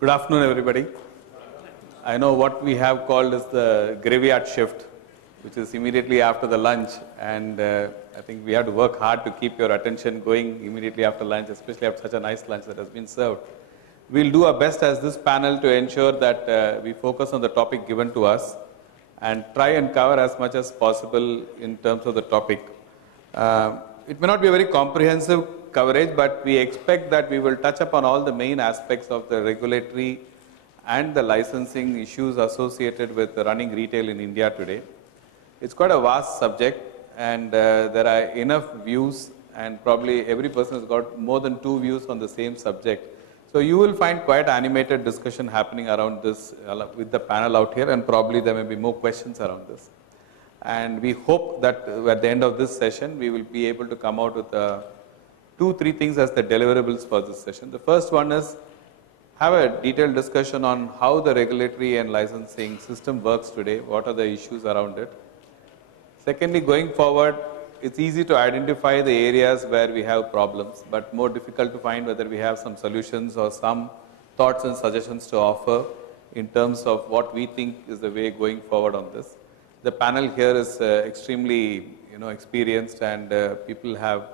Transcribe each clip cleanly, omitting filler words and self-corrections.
Good afternoon, everybody. I know what we have called as the graveyard shift, which is immediately after the lunch, and I think we have to work hard to keep your attention going immediately after lunch, especially after such a nice lunch that has been served. We'll do our best as this panel to ensure that we focus on the topic given to us and try and cover as much as possible in terms of the topic. It may not be a very comprehensive coverage, but we expect that we will touch upon all the main aspects of the regulatory and the licensing issues associated with running retail in India today. It's quite a vast subject, and there are enough views, and probably every person has got more than 2 views on the same subject. So you will find quite animated discussion happening around this with the panel out here, and probably there may be more questions around this. And we hope that at the end of this session, we will be able to come out with 2-3 things as the deliverables for this session. The first one is have a detailed discussion on how the regulatory and licensing system works today, what are the issues around it. Secondly, going forward, it's easy to identify the areas where we have problems, but more difficult to find whether we have some solutions or some thoughts and suggestions to offer in terms of what we think is the way going forward on this. The panel here is extremely experienced, and people have,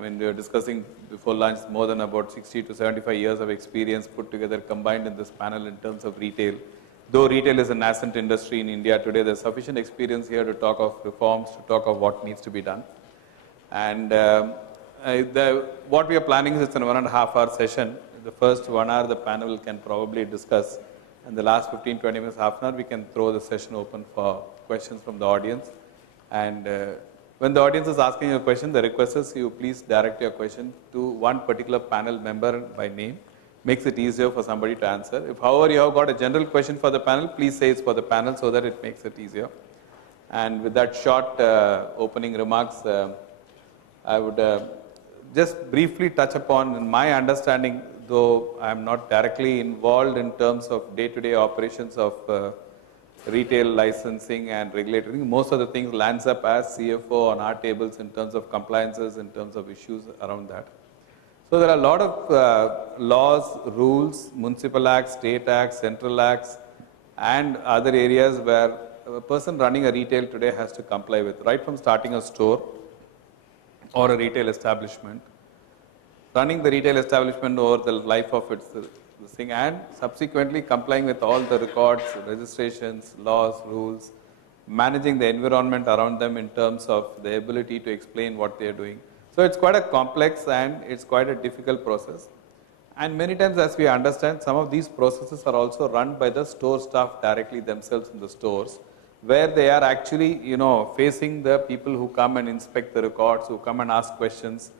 we were discussing before lunch, more than about 60 to 75 years of experience put together, combined in this panel in terms of retail. Though retail is a nascent industry in India today, there's sufficient experience here to talk of reforms, to talk of what needs to be done. And what we are planning is it's a 1.5-hour session. The first 1 hour the panel can probably discuss, and the last 15-20 minutes, half an hour, we can throw the session open for questions from the audience. And when the audience is asking a question, the request is you please direct your question to one particular panel member by name. Makes it easier for somebody to answer. If, however, you have got a general question for the panel, please say it's for the panel so that it makes it easier. And with that short opening remarks, I would just briefly touch upon, in my understanding, though I am not directly involved in terms of day-to-day operations of retail licensing and regulatory, most of the things lands up as CFO on our tables in terms of compliances, in terms of issues around that. So there are a lot of laws, rules, municipal acts, state acts, central acts, and other areas where a person running a retail today has to comply with, right from starting a store or a retail establishment, running the retail establishment over the life of its thing, and subsequently complying with all the records, registrations, laws, rules, managing the environment around them in terms of the ability to explain what they are doing. So it's quite a complex and it's quite a difficult process. And many times, as we understand, some of these processes are also run by the store staff directly themselves in the stores, where they are actually, facing the people who come and inspect the records, who come and ask questions.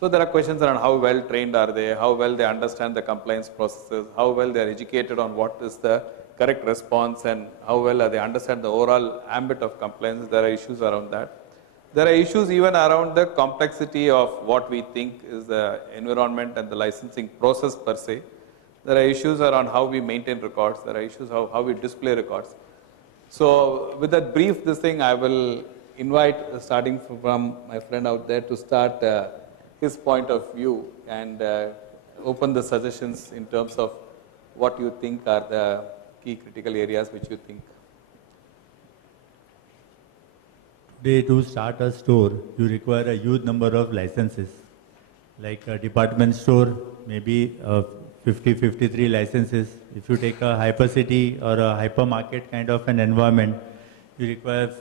So there are questions around how well trained are they, how well they understand the compliance processes, how well they are educated on what is the correct response, and how well they understand the overall ambit of compliance. There are issues around that. There are issues even around the complexity of what we think is the environment and the licensing process per se. There are issues around how we maintain records. There are issues how we display records. So with that brief I will invite, starting from my friend out there, to start his point of view and open the suggestions in terms of what you think are the key critical areas which you think. Today, to start a store, you require a huge number of licenses. Like a department store, maybe 53 licenses. If you take a hypercity or a hypermarket kind of an environment, you require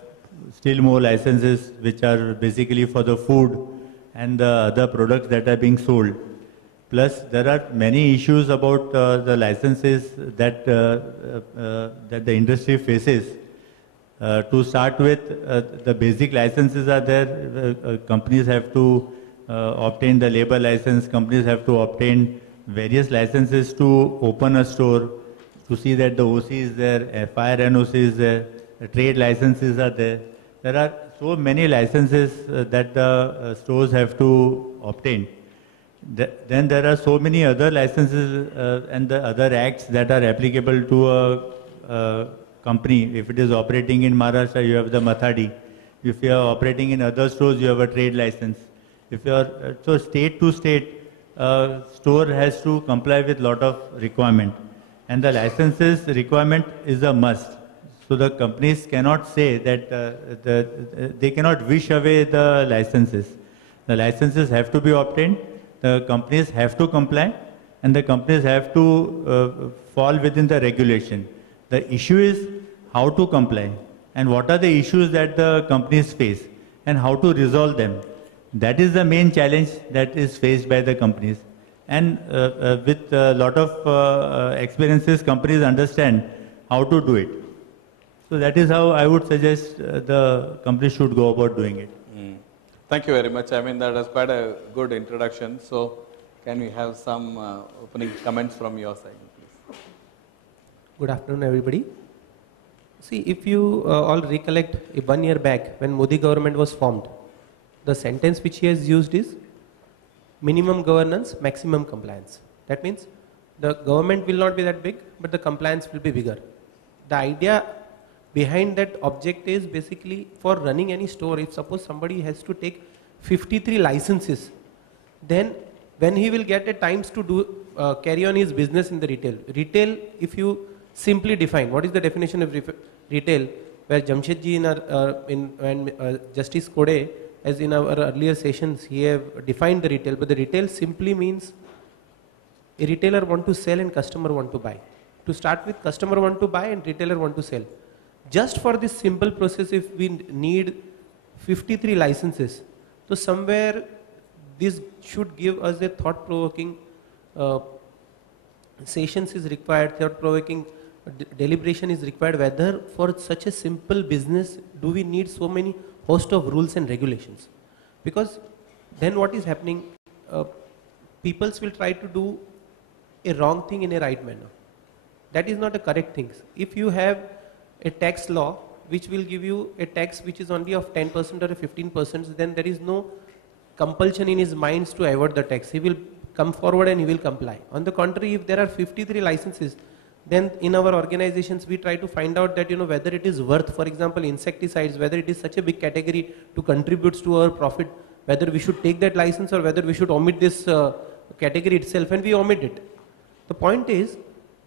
still more licenses, which are basically for the food and the other products that are being sold. Plus, there are many issues about the licenses that the industry faces. To start with, the basic licenses are there. Companies have to obtain the labor license. Companies have to obtain various licenses to open a store, to see that the OC is there, fire NOC is there, the trade licenses are there. There are so many licenses that the stores have to obtain. Then there are so many other licenses and the other acts that are applicable to a company. If it is operating in Maharashtra, you have the Mathadi. If you are operating in other stores, you have a trade license. If you are so state to state, store has to comply with lot of requirement. and the licenses requirement is a must. So the companies cannot say that they cannot wish away the licenses. The licenses have to be obtained, the companies have to comply, and the companies have to fall within the regulation. The issue is how to comply and what are the issues that the companies face and how to resolve them. That is the main challenge that is faced by the companies. And with a lot of experiences, companies understand how to do it. So that is how I would suggest the companies should go about doing it. Thank you very much. I mean, that was quite a good introduction. So can we have some opening comments from your side, please? Good afternoon, everybody. See, if you all recollect 1 year back when Modi government was formed, the sentence which he has used is minimum governance, maximum compliance. That means the government will not be that big, but the compliance will be bigger. The idea behind that object is basically for running any store, if suppose somebody has to take 53 licenses, then when he will get a times to do carry on his business in the retail. Retail, if you simply define, what is the definition of retail, where Jamshedji and Justice Kode, as in our earlier sessions, he have defined the retail, but the retail simply means a retailer want to sell and customer want to buy. To start with, customer want to buy and retailer want to sell. Just for this simple process, if we need 53 licenses, so somewhere this should give us a thought-provoking sessions is required, thought-provoking deliberation is required, whether for such a simple business do we need so many host of rules and regulations. Because then what is happening, peoples will try to do a wrong thing in a right manner. That is not a correct thing. If you have a tax law which will give you a tax which is only of 10% or a 15%, then there is no compulsion in his minds to avoid the tax. He will come forward and he will comply. On the contrary, if there are 53 licenses, then in our organizations we try to find out that whether it is worth, for example, insecticides, whether it is such a big category to contribute to our profit, whether we should take that license or whether we should omit this category itself, and we omit it. The point is,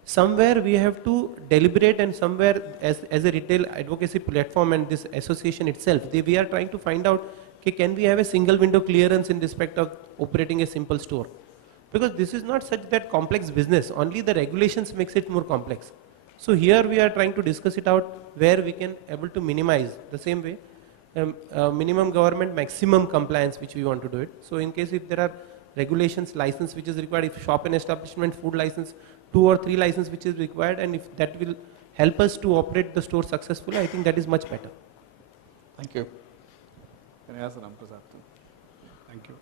somewhere we have to deliberate, and somewhere as a retail advocacy platform and this association itself, we are trying to find out, okay, can we have a single window clearance in respect of operating a simple store? Because this is not such that complex business, only the regulations makes it more complex. So here we are trying to discuss it out where we can able to minimize the same way, minimum government, maximum compliance which we want to do it. So in case if there are regulations, license which is required, if shop and establishment, food license, 2 or 3 license which is required, and if that will help us to operate the store successfully, I think that is much better. Thank you. Can I ask Ramprasad? Thank you.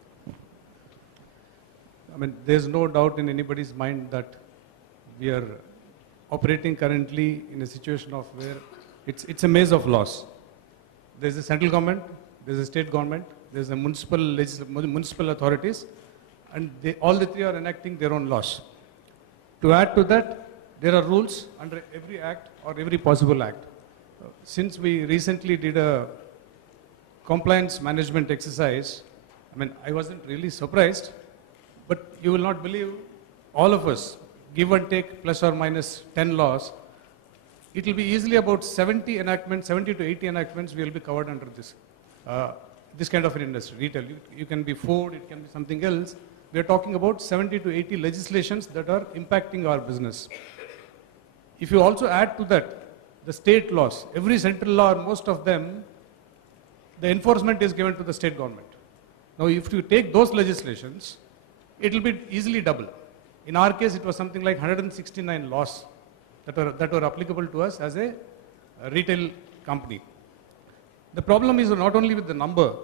I mean, there's no doubt in anybody's mind that we are operating currently in a situation of where it's a maze of laws. There's a central government, there's a state government, there's a municipal authorities, and all the three are enacting their own laws. To add to that, there are rules under every act or every possible act. Since we recently did a compliance management exercise, I mean, I wasn't really surprised, but you will not believe, all of us, give and take plus or minus 10 laws, it will be easily about 70 to 80 enactments will be covered under this kind of an industry, retail. You can be food, it can be something else. We are talking about 70 to 80 legislations that are impacting our business. If you also add to that the state laws, every central law, or most of them, the enforcement is given to the state government. Now, if you take those legislations, it will be easily double. In our case, it was something like 169 laws that were applicable to us as a retail company. The problem is not only with the number.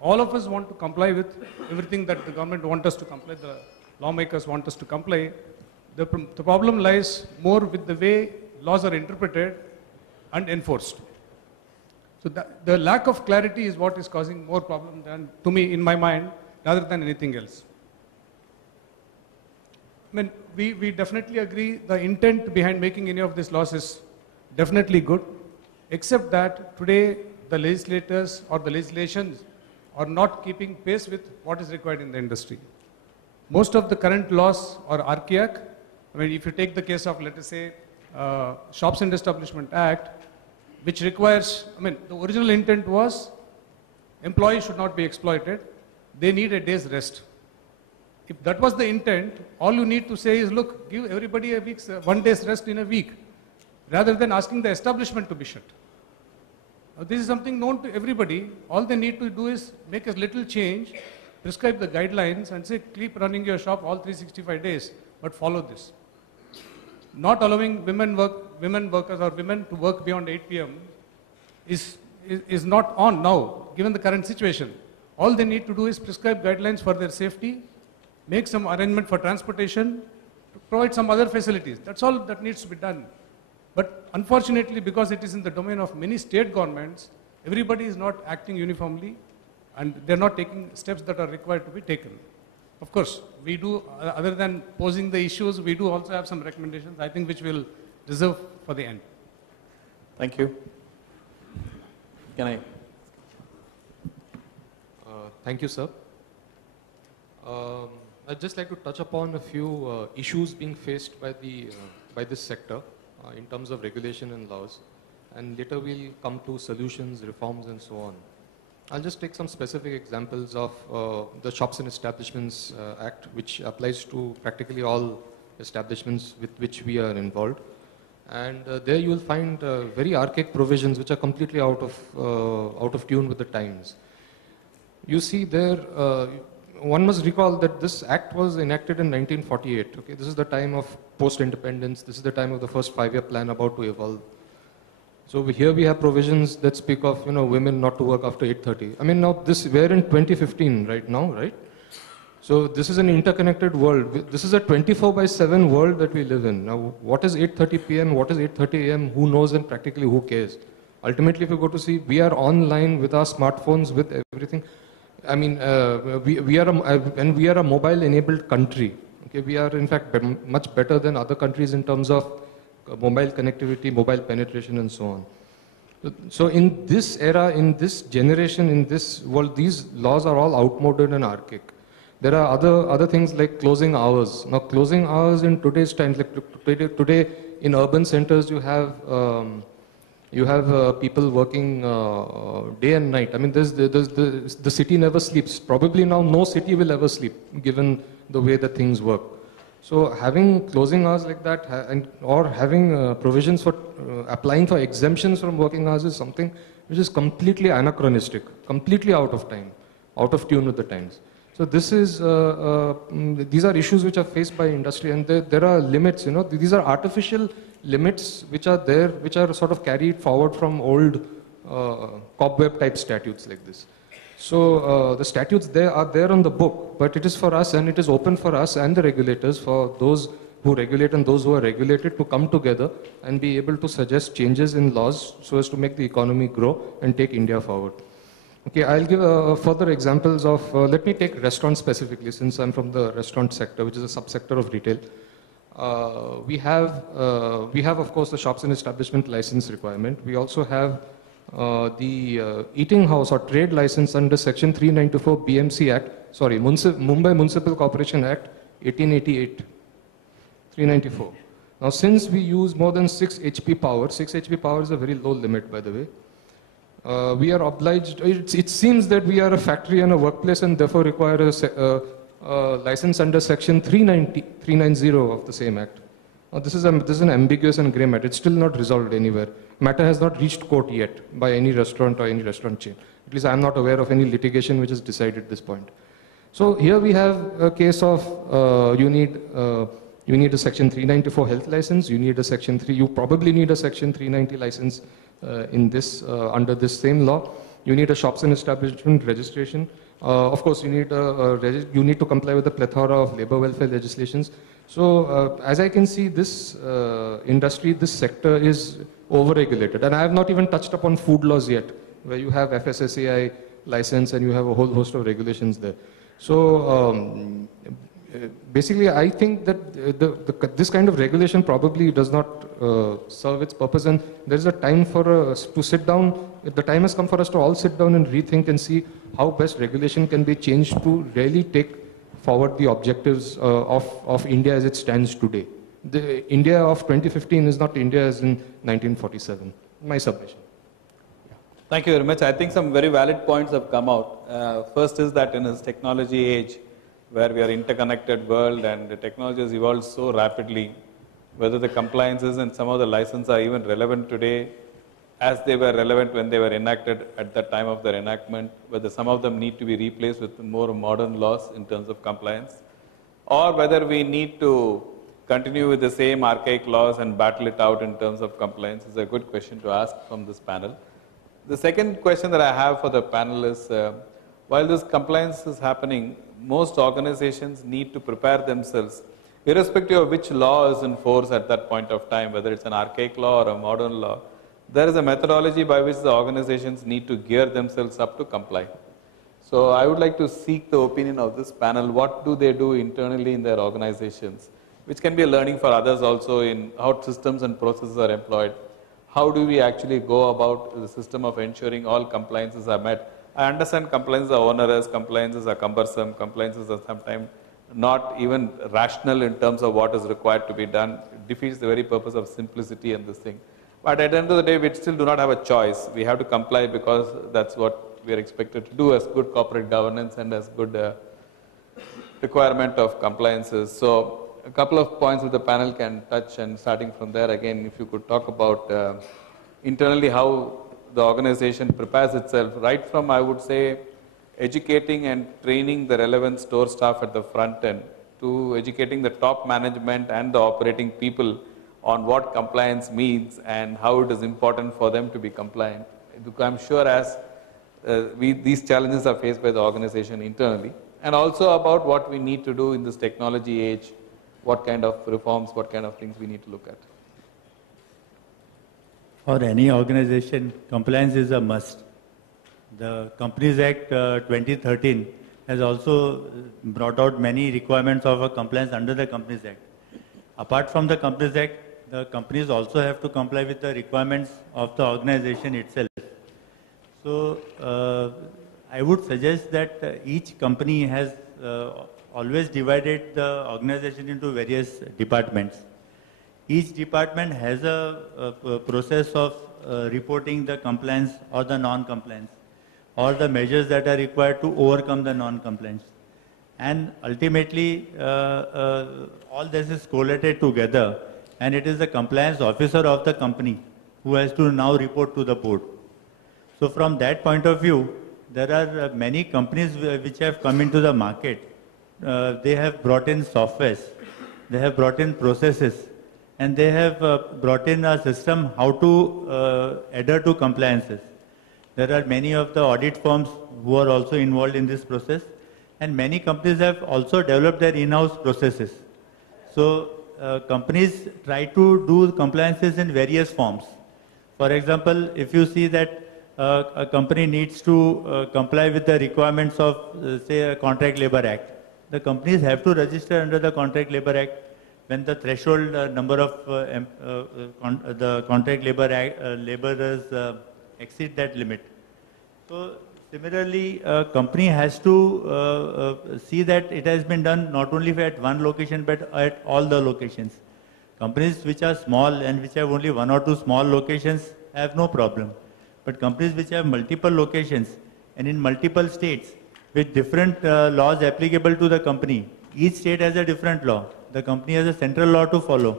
All of us want to comply with everything that the government wants us to comply, the lawmakers want us to comply. The problem lies more with the way laws are interpreted and enforced. So the lack of clarity is what is causing more problem than, to me, in my mind, rather than anything else. I mean, we definitely agree the intent behind making any of these laws is definitely good, except that today the legislators or the legislations are not keeping pace with what is required in the industry. Most of the current laws are archaic. I mean, if you take the case of, let us say, Shops and Establishment Act, which requires, I mean, the original intent was employees should not be exploited. They need a day's rest. If that was the intent, all you need to say is, look, give everybody a week's, 1 day's rest in a week, rather than asking the establishment to be shut. Now, this is something known to everybody. All they need to do is make a little change, prescribe the guidelines and say, keep running your shop all 365 days, but follow this. Not allowing women workers or women to work beyond 8 p.m. is not on now, given the current situation. All they need to do is prescribe guidelines for their safety, make some arrangement for transportation, to provide some other facilities. That's all that needs to be done. But unfortunately, because it is in the domain of many state governments, everybody is not acting uniformly and they're not taking steps that are required to be taken. Of course, we do, other than posing the issues, we do also have some recommendations, I think, which we'll reserve for the end. Thank you. Can I? Thank you, sir. I'd just like to touch upon a few issues being faced by this sector in terms of regulation and laws, and later we'll come to solutions, reforms, and so on. I'll just take some specific examples of the Shops and Establishments Act, which applies to practically all establishments with which we are involved. And there you will find very archaic provisions which are completely out of tune with the times. You see there, one must recall that this act was enacted in 1948. Okay? This is the time of post-independence. This is the time of the first 5-year plan about to evolve. So here we have provisions that speak of, women not to work after 8:30. I mean, now we're in 2015 right now, right? So this is an interconnected world. This is a 24/7 world that we live in. Now, what is 8:30 p.m., what is 8:30 a.m., who knows, and practically who cares? Ultimately, if you go to see, we are online with our smartphones, with everything. I mean, we are a mobile-enabled country. Okay, we are in fact much better than other countries in terms of mobile connectivity, mobile penetration, and so on. So in this era, in this generation, in this world, these laws are all outmoded and archaic. There are other things like closing hours. Now, closing hours in today's time, like today in urban centers, you have people working day and night. I mean, the city never sleeps. Probably now no city will ever sleep, given the way that things work. So having closing hours like that, or having provisions for applying for exemptions from working hours is something which is completely anachronistic, completely out of time, out of tune with the times. So this is, these are issues which are faced by industry, and there are limits, these are artificial limits which are there, which are sort of carried forward from old cobweb type statutes like this. So the statutes there are there on the book, but it is for us, and it is open for us and the regulators, for those who regulate and those who are regulated, to come together and be able to suggest changes in laws so as to make the economy grow and take India forward. Okay, I'll give further examples of, let me take restaurants specifically, since I'm from the restaurant sector, which is a subsector of retail. We have, of course, the shops and establishment license requirement. We also have the eating house or trade license under Section 394 BMC Act, sorry, Mumbai Municipal Corporation Act 1888, 394. Now, since we use more than 6 HP power, 6 HP power is a very low limit, by the way. We are obliged, it seems that we are a factory and a workplace and therefore require a license under Section 390 of the same Act. Now, this is an ambiguous and grey matter. It's still not resolved anywhere. Matter has not reached court yet by any restaurant or any restaurant chain. At least I'm not aware of any litigation which is decided at this point. So here we have a case of you need a Section 394 health license. You need a Section 3. You probably need a Section 390 license in this under this same law. You need a shops and establishment registration. Of course, you need to comply with the plethora of labor welfare legislations. So as I can see, this industry, this sector is overregulated. And I have not even touched upon food laws yet, where you have FSSAI license and you have a whole host of regulations there. So basically, I think that this kind of regulation probably does not serve its purpose, and there is a time for us to sit down. The time has come for us to all sit down and rethink and see how best regulation can be changed to really take forward the objectives of India as it stands today. the India of 2015 is not India as in 1947. My submission. Thank you very much. I think some very valid points have come out. First is that in this technology age, where we are interconnected world and the technology has evolved so rapidly, whether the compliances and some of the licenses are even relevant today as they were relevant when they were enacted at the time of their enactment, whether some of them need to be replaced with more modern laws in terms of compliance, or whether we need to continue with the same archaic laws and battle it out in terms of compliance is a good question to ask from this panel. The second question that I have for the panel is, while this compliance is happening, most organizations need to prepare themselves, irrespective of which law is in force at that point of time, whether it's an archaic law or a modern law. There is a methodology by which the organizations need to gear themselves up to comply. So I would like to seek the opinion of this panel. What do they do internally in their organizations, which can be a learning for others also in how systems and processes are employed. How do we actually go about the system of ensuring all compliances are met? I understand compliances are onerous, compliances are cumbersome, compliances are sometimes not even rational in terms of what is required to be done. It defeats the very purpose of simplicity and this thing. But at the end of the day, we still do not have a choice. We have to comply because that's what we are expected to do as good corporate governance and as good requirement of compliances. So a couple of points that the panel can touch, and starting from there again, if you could talk about internally how the organization prepares itself, right from, I would say, educating and training the relevant store staff at the front end, to educating the top management and the operating people on what compliance means and how it is important for them to be compliant. I'm sure as these challenges are faced by the organization internally, and also about what we need to do in this technology age, what kind of reforms, what kind of things we need to look at. For any organization, compliance is a must. The Companies Act 2013 has also brought out many requirements of a compliance under the Companies Act. Apart from the Companies Act, the companies also have to comply with the requirements of the organization itself. So I would suggest that each company has always divided the organization into various departments. Each department has a process of reporting the compliance or the non-compliance, or the measures that are required to overcome the non-compliance. And ultimately, all this is collated together, and it is the compliance officer of the company who has to now report to the board. So from that point of view, there are many companies which have come into the market. They have brought in softwares, they have brought in processes, and they have brought in a system how to adhere to compliances. There are many of the audit firms who are also involved in this process, and many companies have also developed their in-house processes. So companies try to do compliances in various forms. For example, if you see that a company needs to comply with the requirements of, say, a Contract Labour Act, the companies have to register under the Contract Labour Act when the threshold number of the Contract Labour Act, laborers exceed that limit. So similarly, a company has to see that it has been done not only at one location but at all the locations. Companies which are small and which have only one or two small locations have no problem. But companies which have multiple locations and in multiple states with different laws applicable to the company, each state has a different law. The company has a central law to follow.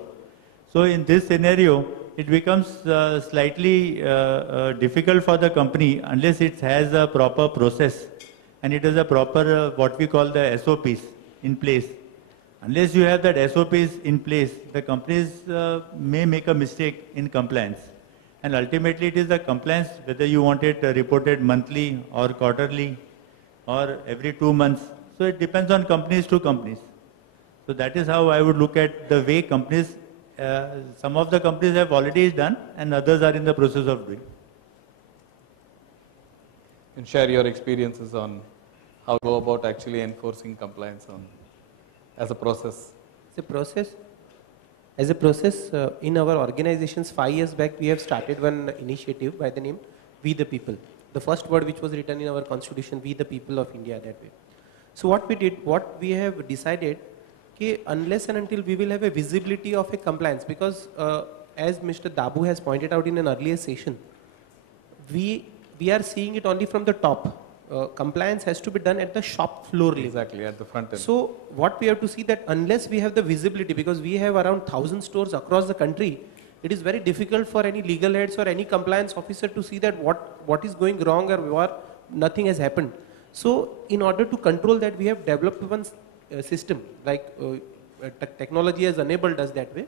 So in this scenario, it becomes slightly difficult for the company unless it has a proper process and it has a proper what we call the SOPs in place. Unless you have that SOPs in place, the companies may make a mistake in compliance. And ultimately it is the compliance, whether you want it reported monthly or quarterly or every 2 months. So it depends on companies to companies. So that is how I would look at the way companies, some of the companies have already done and others are in the process of doing. And share your experiences on how to go about actually enforcing compliance on as a process. As a process, in our organizations 5 years back, we have started one initiative by the name We the People. The first word which was written in our constitution, We the People of India, that way. So what we did, what we have decided, कि unless and until we will have a visibility of a compliance, because as Mr. Dabu has pointed out in an earlier session, we are seeing it only from the top. Compliance has to be done at the shop floor level. Exactly, at the front end. So what we have to see that unless we have the visibility, because we have around 1,000 stores across the country, it is very difficult for any legal heads or any compliance officer to see that what is going wrong or what nothing has happened. So in order to control that, we have developed one system, like technology has enabled us that way.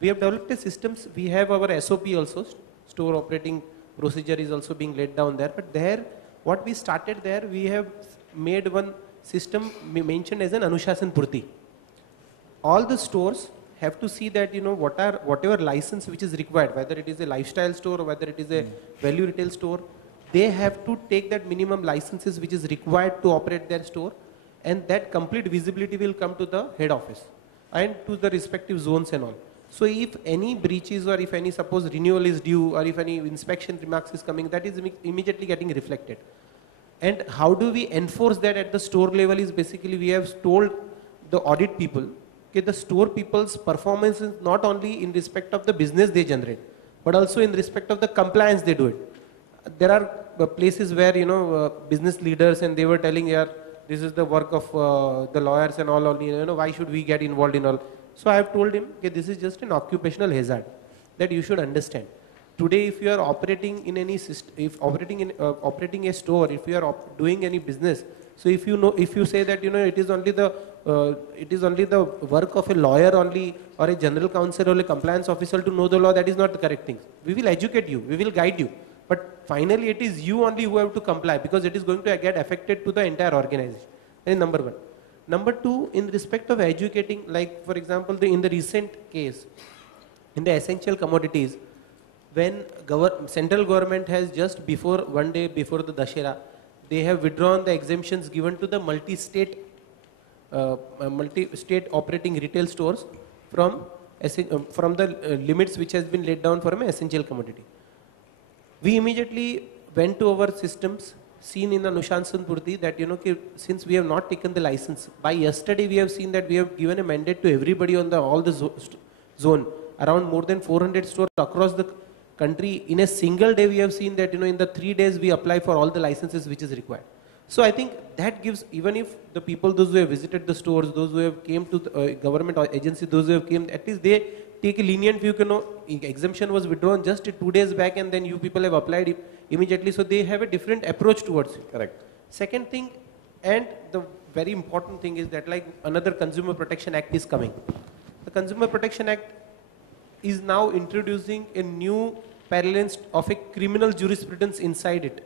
We have developed a systems. We have our SOP also, store operating procedure is also being laid down there. But there, what we started there, we have made one system mentioned as an Anushasan Purti. All the stores have to see that, you know, whatever license which is required, whether it is a lifestyle store or whether it is a value retail store, they have to take that minimum licenses which is required to operate their store, and that complete visibility will come to the head office and to the respective zones and all. So if any breaches or if any suppose renewal is due or if any inspection remarks is coming, that is immediately getting reflected. And how do we enforce that at the store level is basically we have told the audit people that the store people's performance is not only in respect of the business they generate, but also in respect of the compliance they do it. There are places where, you know, business leaders and they were telling, yeah, this is the work of the lawyers and all, you know, why should we get involved in all? So I have told him, okay, this is just an occupational hazard that you should understand. Today, if you are operating in any system, if operating a store, if you are doing any business, so if you know, if you say that, you know, it is only the work of a lawyer only or a general counsel or a compliance officer to know the law, that is not the correct thing. We will educate you, we will guide you, but finally it is you only who have to comply, because it is going to get affected to the entire organization. That is number one. Number two, in respect of educating, like for example, in the recent case, in the essential commodities, when central government has just before, one day before the Dussehra, they have withdrawn the exemptions given to the multi-state operating retail stores from the limits which has been laid down for an essential commodity. We immediately went to our systems, seen in the Anushasan Purti that, you know, since we have not taken the license, by yesterday we have seen that we have given a mandate to everybody on all the zone, around more than 400 stores across the country. In a single day we have seen that, you know, in the 3 days we apply for all the licenses which is required. So I think that gives, even if the people, those who have visited the stores, those who have came to the government or agency, those who have came, at least they take a lenient view, you know, exemption was withdrawn just 2 days back and then you people have applied it immediately. So they have a different approach towards it. Correct. Second thing, and the very important thing is that, like, another Consumer Protection Act is coming. The Consumer Protection Act is now introducing a new parlance of a criminal jurisprudence inside it.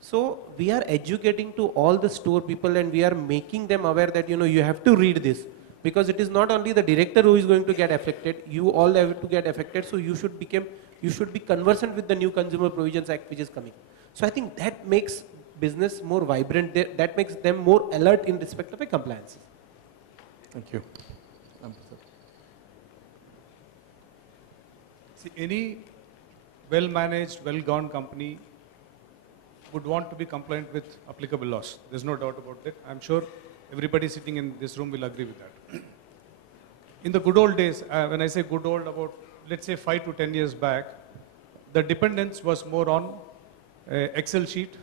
So we are educating to all the store people and we are making them aware that, you know, you have to read this, because it is not only the director who is going to get affected, you all have to get affected. So you should be conversant with the new Consumer Provisions Act which is coming. So I think that makes business more vibrant, that makes them more alert in respect of a compliance. Thank you. See, any well-managed, well-gone company would want to be compliant with applicable laws. There's no doubt about that. I'm sure everybody sitting in this room will agree with that. In the good old days, when I say good old, about, let's say 5 to 10 years back, the dependence was more on an Excel sheet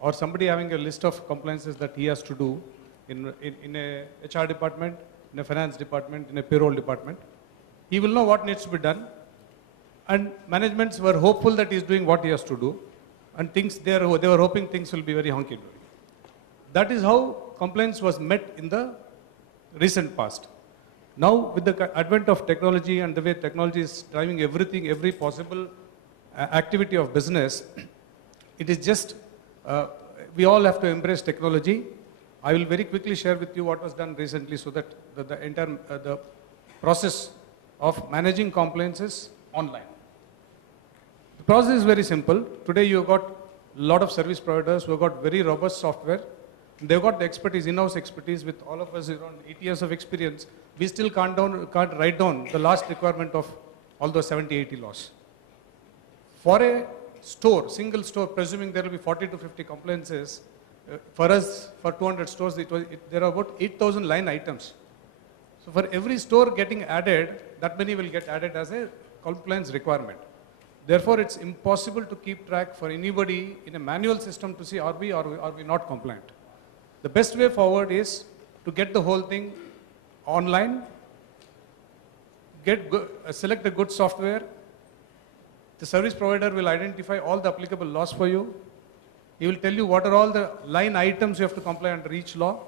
or somebody having a list of compliances that he has to do in a HR department, in a finance department, in a payroll department. He will know what needs to be done, and managements were hopeful that he's doing what he has to do, and they were hoping things will be very hunky-dory. That is how compliance was met in the recent past. Now, with the advent of technology and the way technology is driving everything, every possible activity of business, it is just, we all have to embrace technology. I will very quickly share with you what was done recently so that the entire the process of managing compliance is online. The process is very simple. Today you have got a lot of service providers who have got very robust software. They've got the expertise, in-house expertise. With all of us around 8 years of experience, we still can't write down the last requirement of all those 70, 80 laws. For a store, single store, presuming there will be 40 to 50 compliances, for us, for 200 stores, there are about 8,000 line items. So for every store getting added, that many will get added as a compliance requirement. Therefore, it's impossible to keep track for anybody in a manual system to see are we or are we not compliant. The best way forward is to get the whole thing online, select a good software. The service provider will identify all the applicable laws for you. He will tell you what are all the line items you have to comply under each law.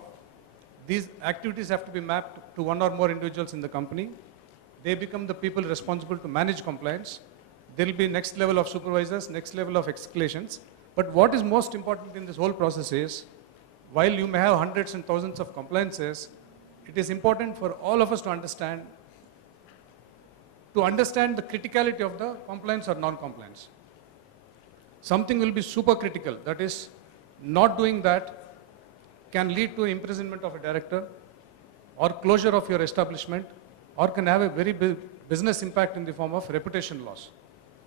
These activities have to be mapped to one or more individuals in the company. They become the people responsible to manage compliance. There will be next level of supervisors, next level of escalations. But what is most important in this whole process is, while you may have hundreds and thousands of compliances, it is important for all of us to understand the criticality of the compliance or non-compliance. Something will be super critical, that is, not doing that can lead to imprisonment of a director or closure of your establishment, or can have a very big business impact in the form of reputation loss.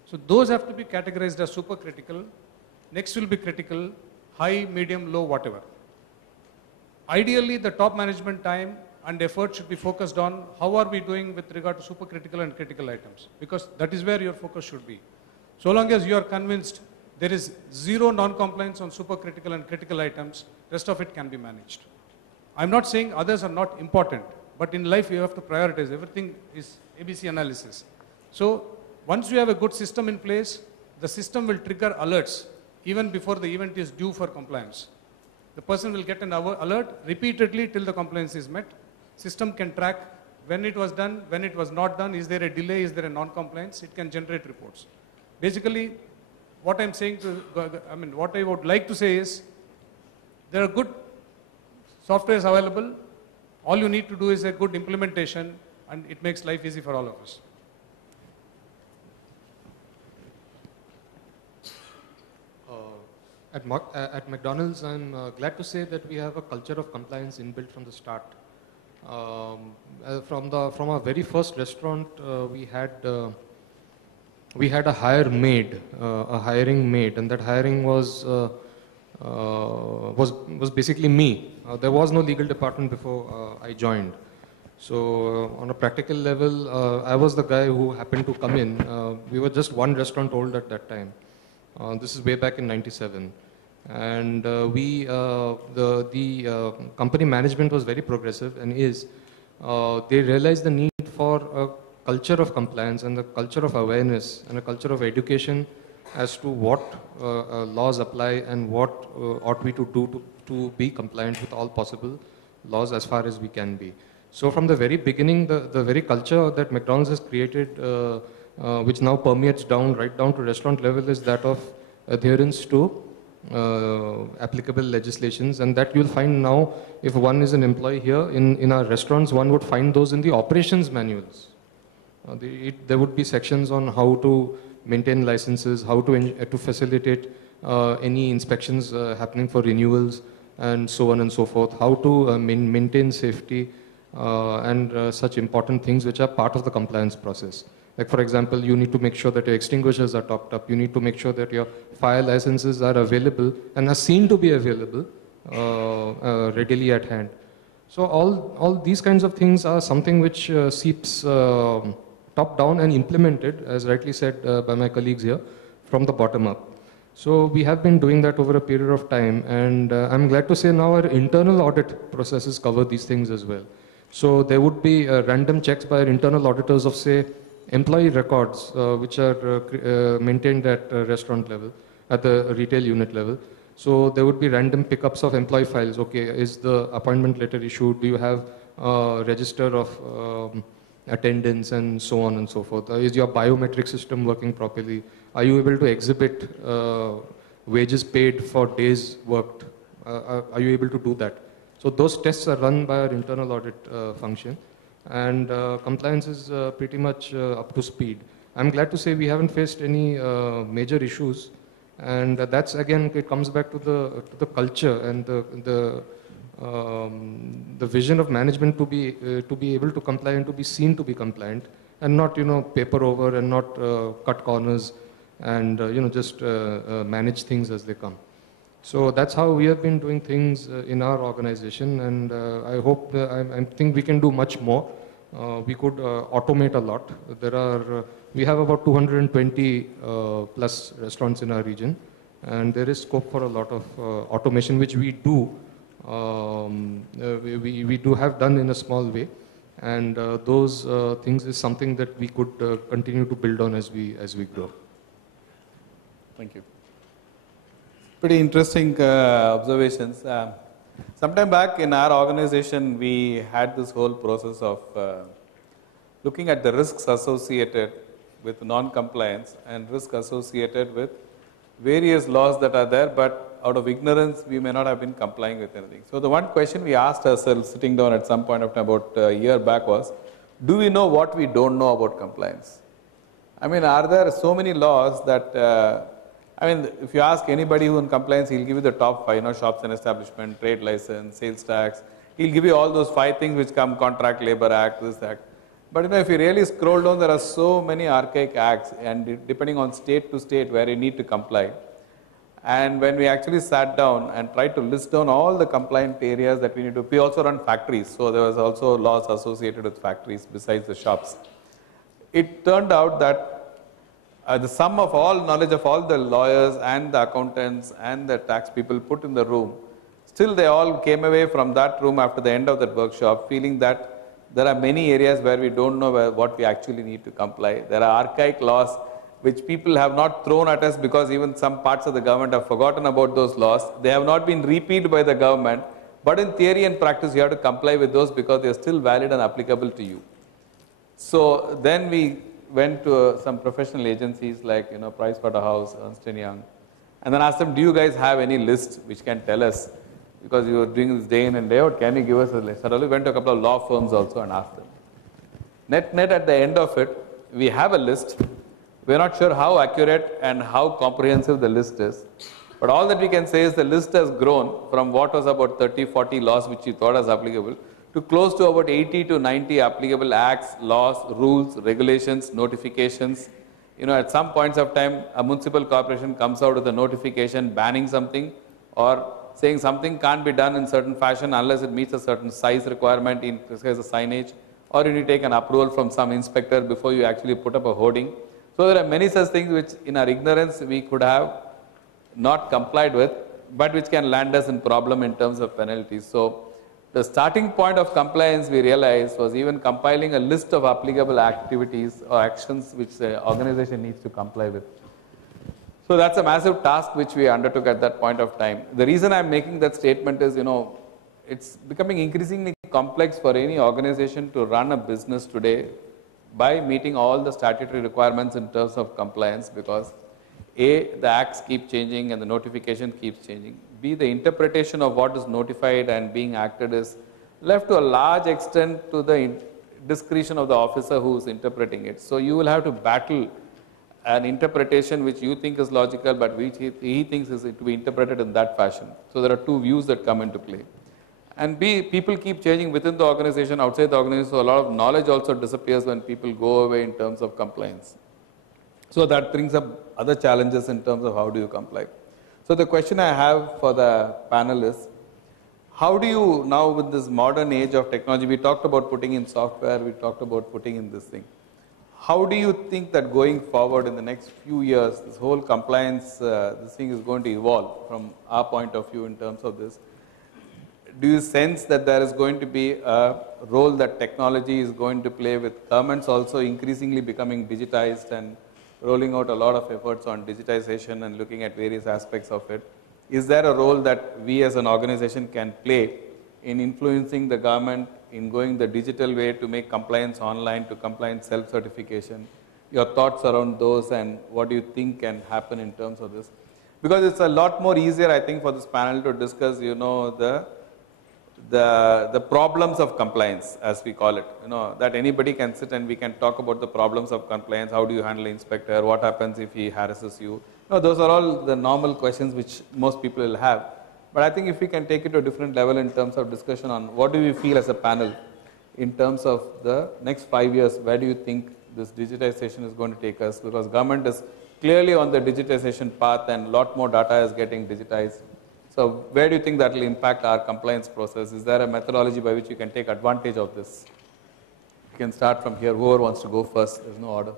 So those have to be categorized as super critical. Next will be critical, high, medium, low, whatever. Ideally, the top management time and effort should be focused on how are we doing with regard to super critical and critical items, because that is where your focus should be. So long as you are convinced there is zero non-compliance on super critical and critical items, rest of it can be managed. I'm not saying others are not important, but in life you have to prioritize. Everything is ABC analysis. So once you have a good system in place, the system will trigger alerts even before the event is due for compliance. The person will get an alert repeatedly till the compliance is met. System can track when it was done, when it was not done, is there a delay, is there a non-compliance, it can generate reports. Basically, what I'm saying what I would like to say is, there are good softwares available. All you need to do is a good implementation, and it makes life easy for all of us. At McDonald's, I'm glad to say that we have a culture of compliance inbuilt from the start. From our very first restaurant, we had a hiring maid, and that hiring was basically me. There was no legal department before I joined. So on a practical level, I was the guy who happened to come in. We were just one restaurant old at that time. This is way back in '97, and the company management was very progressive and is. They realized the need for a culture of compliance and the culture of awareness and a culture of education as to what laws apply and what ought we to do to be compliant with all possible laws as far as we can be. So from the very beginning, the very culture that McDonald's has created, which now permeates right down to restaurant level, is that of adherence to applicable legislations, and that you'll find now, if one is an employee here in our restaurants, one would find those in the operations manuals. There would be sections on how to maintain licenses, how to facilitate any inspections happening for renewals, and so on and so forth, how to maintain safety and such important things which are part of the compliance process. Like, for example, you need to make sure that your extinguishers are topped up. You need to make sure that your fire licenses are available and are seen to be available readily at hand. So all these kinds of things are something which seeps top down and implemented, as rightly said by my colleagues here, from the bottom up. So we have been doing that over a period of time, and I'm glad to say now our internal audit processes cover these things as well. So there would be random checks by our internal auditors of, say, employee records which are maintained at restaurant level, at the retail unit level. So there would be random pickups of employee files. Okay, is the appointment letter issued? Do you have a register of attendance, and so on and so forth? Is your biometric system working properly? Are you able to exhibit wages paid for days worked? Are you able to do that? So those tests are run by our internal audit function, and compliance is pretty much up to speed. I'm glad to say we haven't faced any major issues, and that's, again, it comes back to the culture and the vision of management to be able to comply and to be seen to be compliant, and not paper over and not cut corners and just manage things as they come. So that's how we have been doing things in our organization, and I hope I think we can do much more. we could automate a lot. We have about 220 plus restaurants in our region, and there is scope for a lot of automation, which we do. We do have done in a small way, and those things is something that we could continue to build on as we grow. Thank you. Pretty interesting observations. Sometime back in our organization, we had this whole process of looking at the risks associated with non-compliance and risk associated with various laws that are there, but out of ignorance, we may not have been complying with anything. So the one question we asked ourselves sitting down at some point of time about a year back was, do we know what we don't know about compliance? I mean, are there so many laws that, if you ask anybody who in compliance, he'll give you the top 5, shops and establishment, trade license, sales tax. He'll give you all those 5 things which come, Contract Labor Act, this, that. But if you really scroll down, there are so many archaic acts, and depending on state to state where you need to comply. And when we actually sat down and tried to list down all the compliant areas that we need to, we also run factories. So there was also laws associated with factories besides the shops. It turned out that the sum of all knowledge of all the lawyers and the accountants and the tax people put in the room, still they all came away from that room after the end of that workshop feeling that there are many areas where we don't know what we actually need to comply. There are archaic laws which people have not thrown at us because even some parts of the government have forgotten about those laws. They have not been repeated by the government, but in theory and practice you have to comply with those because they are still valid and applicable to you. So then we went to some professional agencies like Pricewaterhouse, Ernst & Young, and then asked them, do you guys have any list which can tell us, because you are doing this day in and day out, can you give us a list? So we went to a couple of law firms also and asked them. Net at the end of it, we have a list. We are not sure how accurate and how comprehensive the list is. But all that we can say is the list has grown from what was about 30, 40 laws which we thought was applicable to close to about 80 to 90 applicable acts, laws, rules, regulations, notifications. At some points of time, a municipal corporation comes out with a notification banning something or saying something can't be done in certain fashion unless it meets a certain size requirement in this case a signage, or you need to take an approval from some inspector before you actually put up a hoarding. So there are many such things which in our ignorance we could have not complied with, but which can land us in problem in terms of penalties. So the starting point of compliance we realized was even compiling a list of applicable activities or actions which the organization needs to comply with. So that's a massive task which we undertook at that point of time. The reason I'm making that statement is, it's becoming increasingly complex for any organization to run a business today by meeting all the statutory requirements in terms of compliance, because A, the acts keep changing and the notification keeps changing. B, the interpretation of what is notified and being acted is left to a large extent to the discretion of the officer who is interpreting it. So you will have to battle an interpretation which you think is logical, but which he thinks is to be interpreted in that fashion. So there are two views that come into play. And B, people keep changing within the organization, outside the organization, so a lot of knowledge also disappears when people go away in terms of compliance. So that brings up other challenges in terms of how do you comply. So the question I have for the panel is, how do you now with this modern age of technology, we talked about putting in software, we talked about putting in this thing. How do you think that going forward in the next few years, this whole compliance, this thing is going to evolve from our point of view in terms of this? Do you sense that there is going to be a role that technology is going to play with governments also increasingly becoming digitized and rolling out a lot of efforts on digitization and looking at various aspects of it? Is there a role that we as an organization can play in influencing the government in going the digital way to make compliance online, to compliance self-certification? Your thoughts around those and what do you think can happen in terms of this? Because it's a lot more easier, I think, for this panel to discuss, the problems of compliance, as we call it, that anybody can sit and we can talk about the problems of compliance. How do you handle inspector? What happens if he harasses you? Those are all the normal questions which most people will have. But I think if we can take it to a different level in terms of discussion on what do we feel as a panel in terms of the next 5 years, where do you think this digitization is going to take us? Because government is clearly on the digitization path and a lot more data is getting digitized. So where do you think that will impact our compliance process? Is there a methodology by which you can take advantage of this? You can start from here. Whoever wants to go first, there's no order.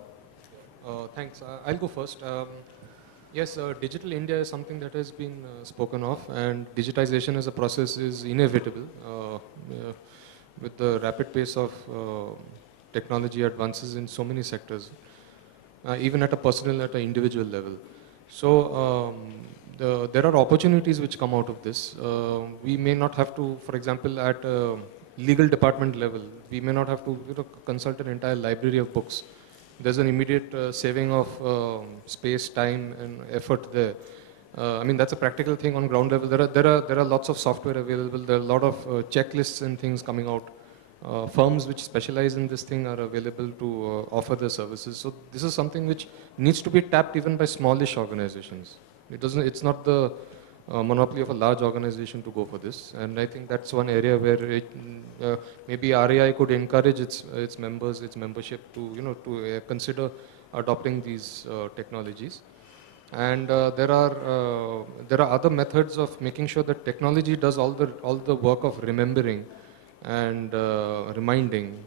Thanks. I'll go first. Yes, Digital India is something that has been spoken of, and digitization as a process is inevitable with the rapid pace of technology advances in so many sectors, even at a personal, at an individual level. So there are opportunities which come out of this. We may not have to, for example, at legal department level, we may not have to consult an entire library of books. There's an immediate saving of space, time, and effort there. I mean, that's a practical thing on ground level. There are lots of software available. There are a lot of checklists and things coming out. Firms which specialize in this thing are available to offer their services. So this is something which needs to be tapped even by smallish organizations. It's not the monopoly of a large organization to go for this. And I think that's one area where maybe RAI could encourage its members, its membership to consider adopting these technologies. And there are other methods of making sure that technology does all the work of remembering and reminding,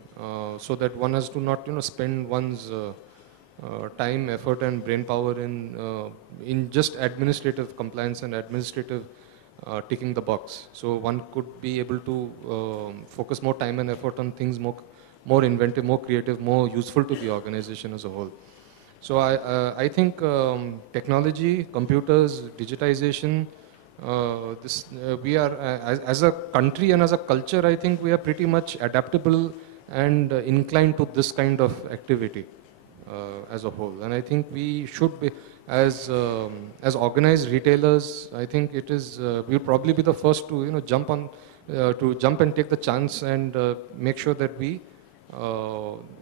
so that one has to not spend one's time, effort, and brain power in just administrative compliance and administrative ticking the box. So one could be able to focus more time and effort on things more inventive, more creative, more useful to the organization as a whole. So I think technology, computers, digitization, we are as a country and as a culture, I think we are pretty much adaptable and inclined to this kind of activity as a whole. And I think we should be, as organized retailers, I think it is we'll probably be the first to jump and take the chance and make sure that we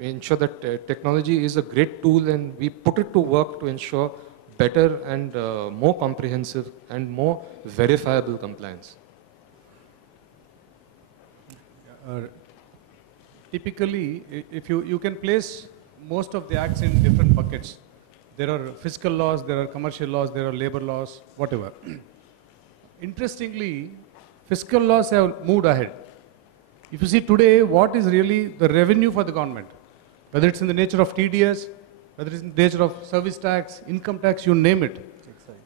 ensure that technology is a great tool and we put it to work to ensure better and more comprehensive and more verifiable compliance. Typically, if you can place most of the acts in different buckets. There are fiscal laws, there are commercial laws, there are labor laws, whatever. Interestingly, fiscal laws have moved ahead. If you see today, what is really the revenue for the government, whether it's in the nature of TDS, whether it's in the nature of service tax, income tax, you name it.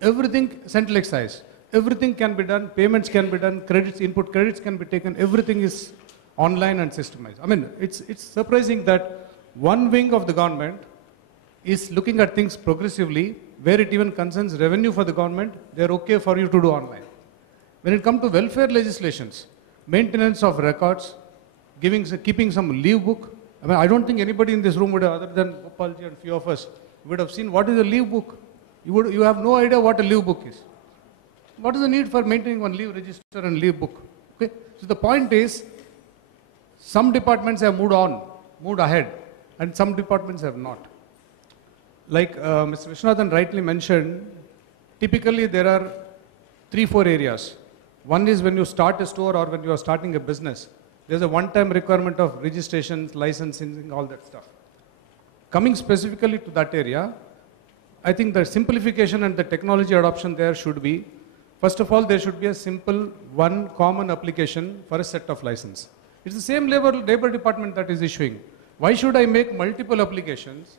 Everything, central excise, everything can be done, payments can be done, credits, input credits can be taken, everything is online and systemized. I mean, it's surprising that one wing of the government is looking at things progressively, where it even concerns revenue for the government, they're okay for you to do online. When it comes to welfare legislations, maintenance of records, keeping some leave book, I mean, I don't think anybody in this room would, other than Gopalji and few of us, would have seen what is a leave book. You have no idea what a leave book is. What is the need for maintaining one leave register and leave book? Okay? So the point is, some departments have moved ahead, and some departments have not. Like Mr. Vishwanathan rightly mentioned, typically there are 3-4 areas. One is when you start a store or when you are starting a business, there's a one-time requirement of registrations, licensing, all that stuff. Coming specifically to that area, I think the simplification and the technology adoption there should be, first of all, there should be a simple one common application for a set of license. It's the same labor department that is issuing. Why should I make multiple applications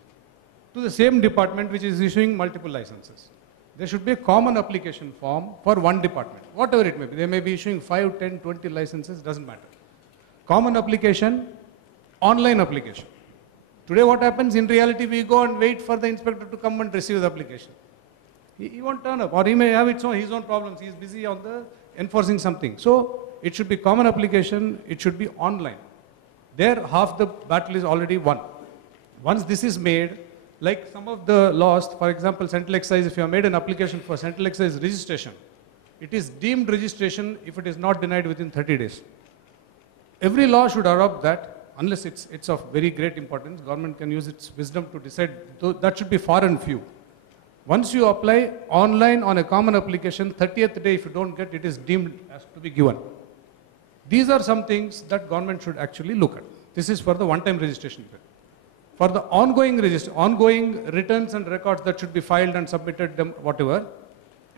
to the same department which is issuing multiple licenses? There should be a common application form for one department, whatever it may be. They may be issuing 5, 10, 20 licenses, doesn't matter. Common application, online application. Today what happens, in reality, we go and wait for the inspector to come and receive the application. He won't turn up, or he may have his own problems. He is busy on the enforcing something. So it should be common application, it should be online. There, half the battle is already won. Once this is made, like some of the laws, for example, central excise, if you have made an application for central excise registration, it is deemed registration if it is not denied within 30 days. Every law should adopt that, unless it's of very great importance. Government can use its wisdom to decide, that should be far and few. Once you apply online on a common application, 30th day if you don't get, it is deemed as to be given. These are some things that government should actually look at. This is for the one-time registration. For the ongoing returns and records that should be filed and submitted, whatever,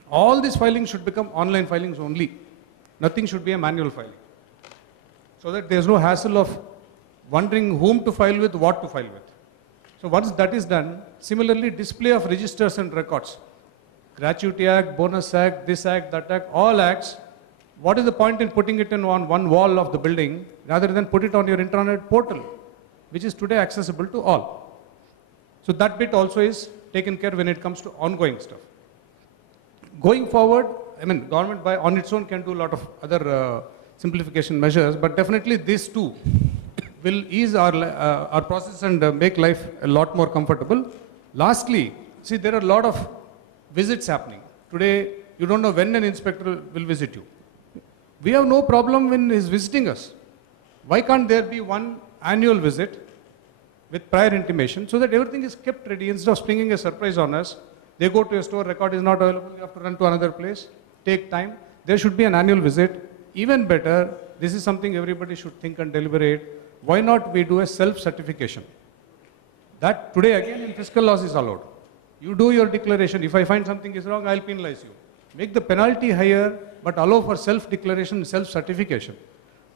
all these filings should become online filings only. Nothing should be a manual filing. So that there's no hassle of wondering whom to file with, what to file with. So once that is done, similarly display of registers and records. Gratuity Act, Bonus Act, this Act, that Act, all acts. What is the point in putting it in on one wall of the building rather than put it on your intranet portal, which is today accessible to all? So that bit also is taken care when it comes to ongoing stuff. Going forward, I mean, government by on its own can do a lot of other simplification measures, but definitely this too will ease our process and make life a lot more comfortable. Lastly, see, there are a lot of visits happening. Today, you don't know when an inspector will visit you. We have no problem when he is visiting us. Why can't there be one annual visit with prior intimation so that everything is kept ready instead of springing a surprise on us? They go to a store, record is not available, you have to run to another place, take time. There should be an annual visit. Even better, this is something everybody should think and deliberate. Why not we do a self-certification? That today again in fiscal laws is allowed. You do your declaration. If I find something is wrong, I'll penalize you. Make the penalty higher, but allow for self-declaration, self-certification.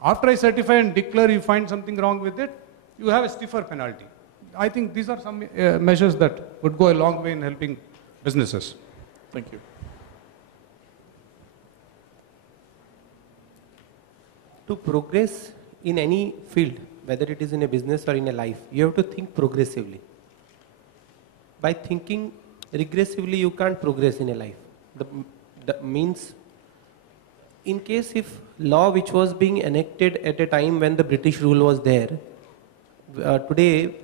After I certify and declare you find something wrong with it, you have a stiffer penalty. I think these are some measures that would go a long way in helping businesses. Thank you. To progress in any field, whether it is in a business or in a life, you have to think progressively. By thinking regressively, you can't progress in a life. The means, in case if law which was being enacted at a time when the British rule was there, today,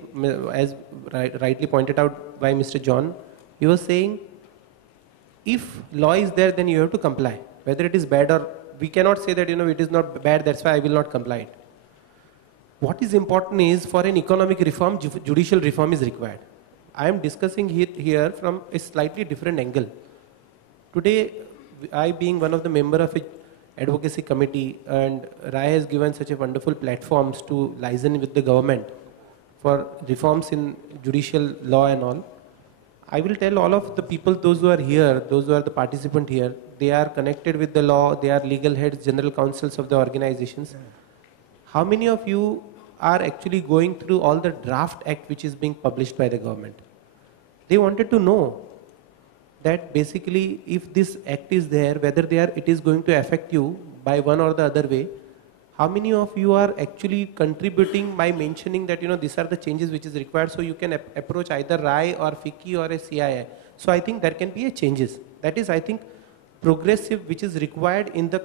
as rightly pointed out by Mr. John, he was saying, if law is there, then you have to comply. Whether it is bad or, we cannot say that, it is not bad, that's why I will not comply it. What is important is, for an economic reform, judicial reform is required. I am discussing it here from a slightly different angle. Today, I being one of the member of a advocacy committee, and Rai has given such a wonderful platforms to liaison with the government for reforms in judicial law and all. I will tell all of the people, those who are here, those who are the participant here, they are connected with the law, they are legal heads, general counsels of the organizations. How many of you are actually going through all the draft act which is being published by the government? They wanted to know that basically if this act is there, whether it is going to affect you by one or the other way. How many of you are actually contributing by mentioning that, these are the changes which is required, so you can approach either RAI or FICCI or a CII. So I think there can be a changes. That is, I think, progressive, which is required in the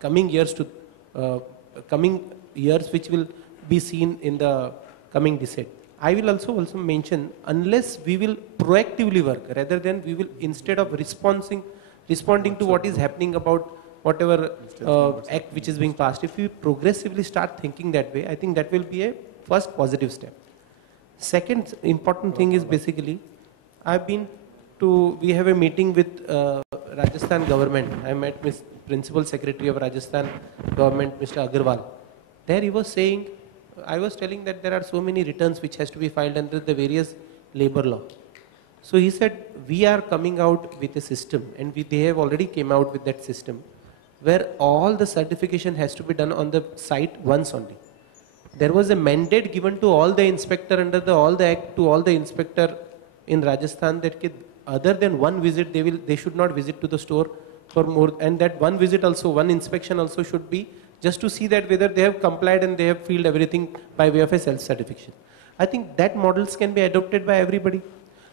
coming years which will be seen in the coming decade. I will also mention, unless we will proactively work, rather than we will, instead of responding to what is happening about whatever act which is being passed, if we progressively start thinking that way, I think that will be a first positive step. Second important thing is basically, we have a meeting with Rajasthan government. I met with Principal Secretary of Rajasthan government, Mr. Agarwal. There he was saying, I was telling that there are so many returns which has to be filed under the various labor law. So he said, we are coming out with a system, and they have already came out with that system, where all the certification has to be done on the site once only. There was a mandate given to all the inspector under all the act, to all the inspector in Rajasthan, that other than one visit, they should not visit to the store for more, and that one visit also, one inspection also should be just to see that whether they have complied and they have filled everything by way of a self-certification. I think that models can be adopted by everybody.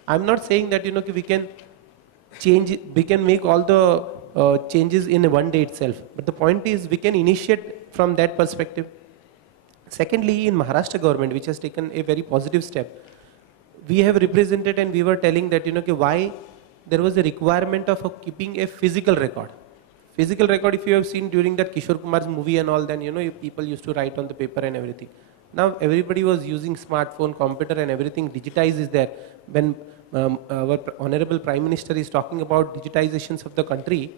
I'm not saying that we can change, we can make all the changes in one day itself. But the point is, we can initiate from that perspective. Secondly, in Maharashtra government, which has taken a very positive step, we have represented and we were telling that why there was a requirement of keeping a physical record. Physical record, if you have seen during that Kishore Kumar's movie and all, then people used to write on the paper and everything. Now everybody was using smartphone, computer and everything. Digitized is there. When our Honorable Prime Minister is talking about digitizations of the country,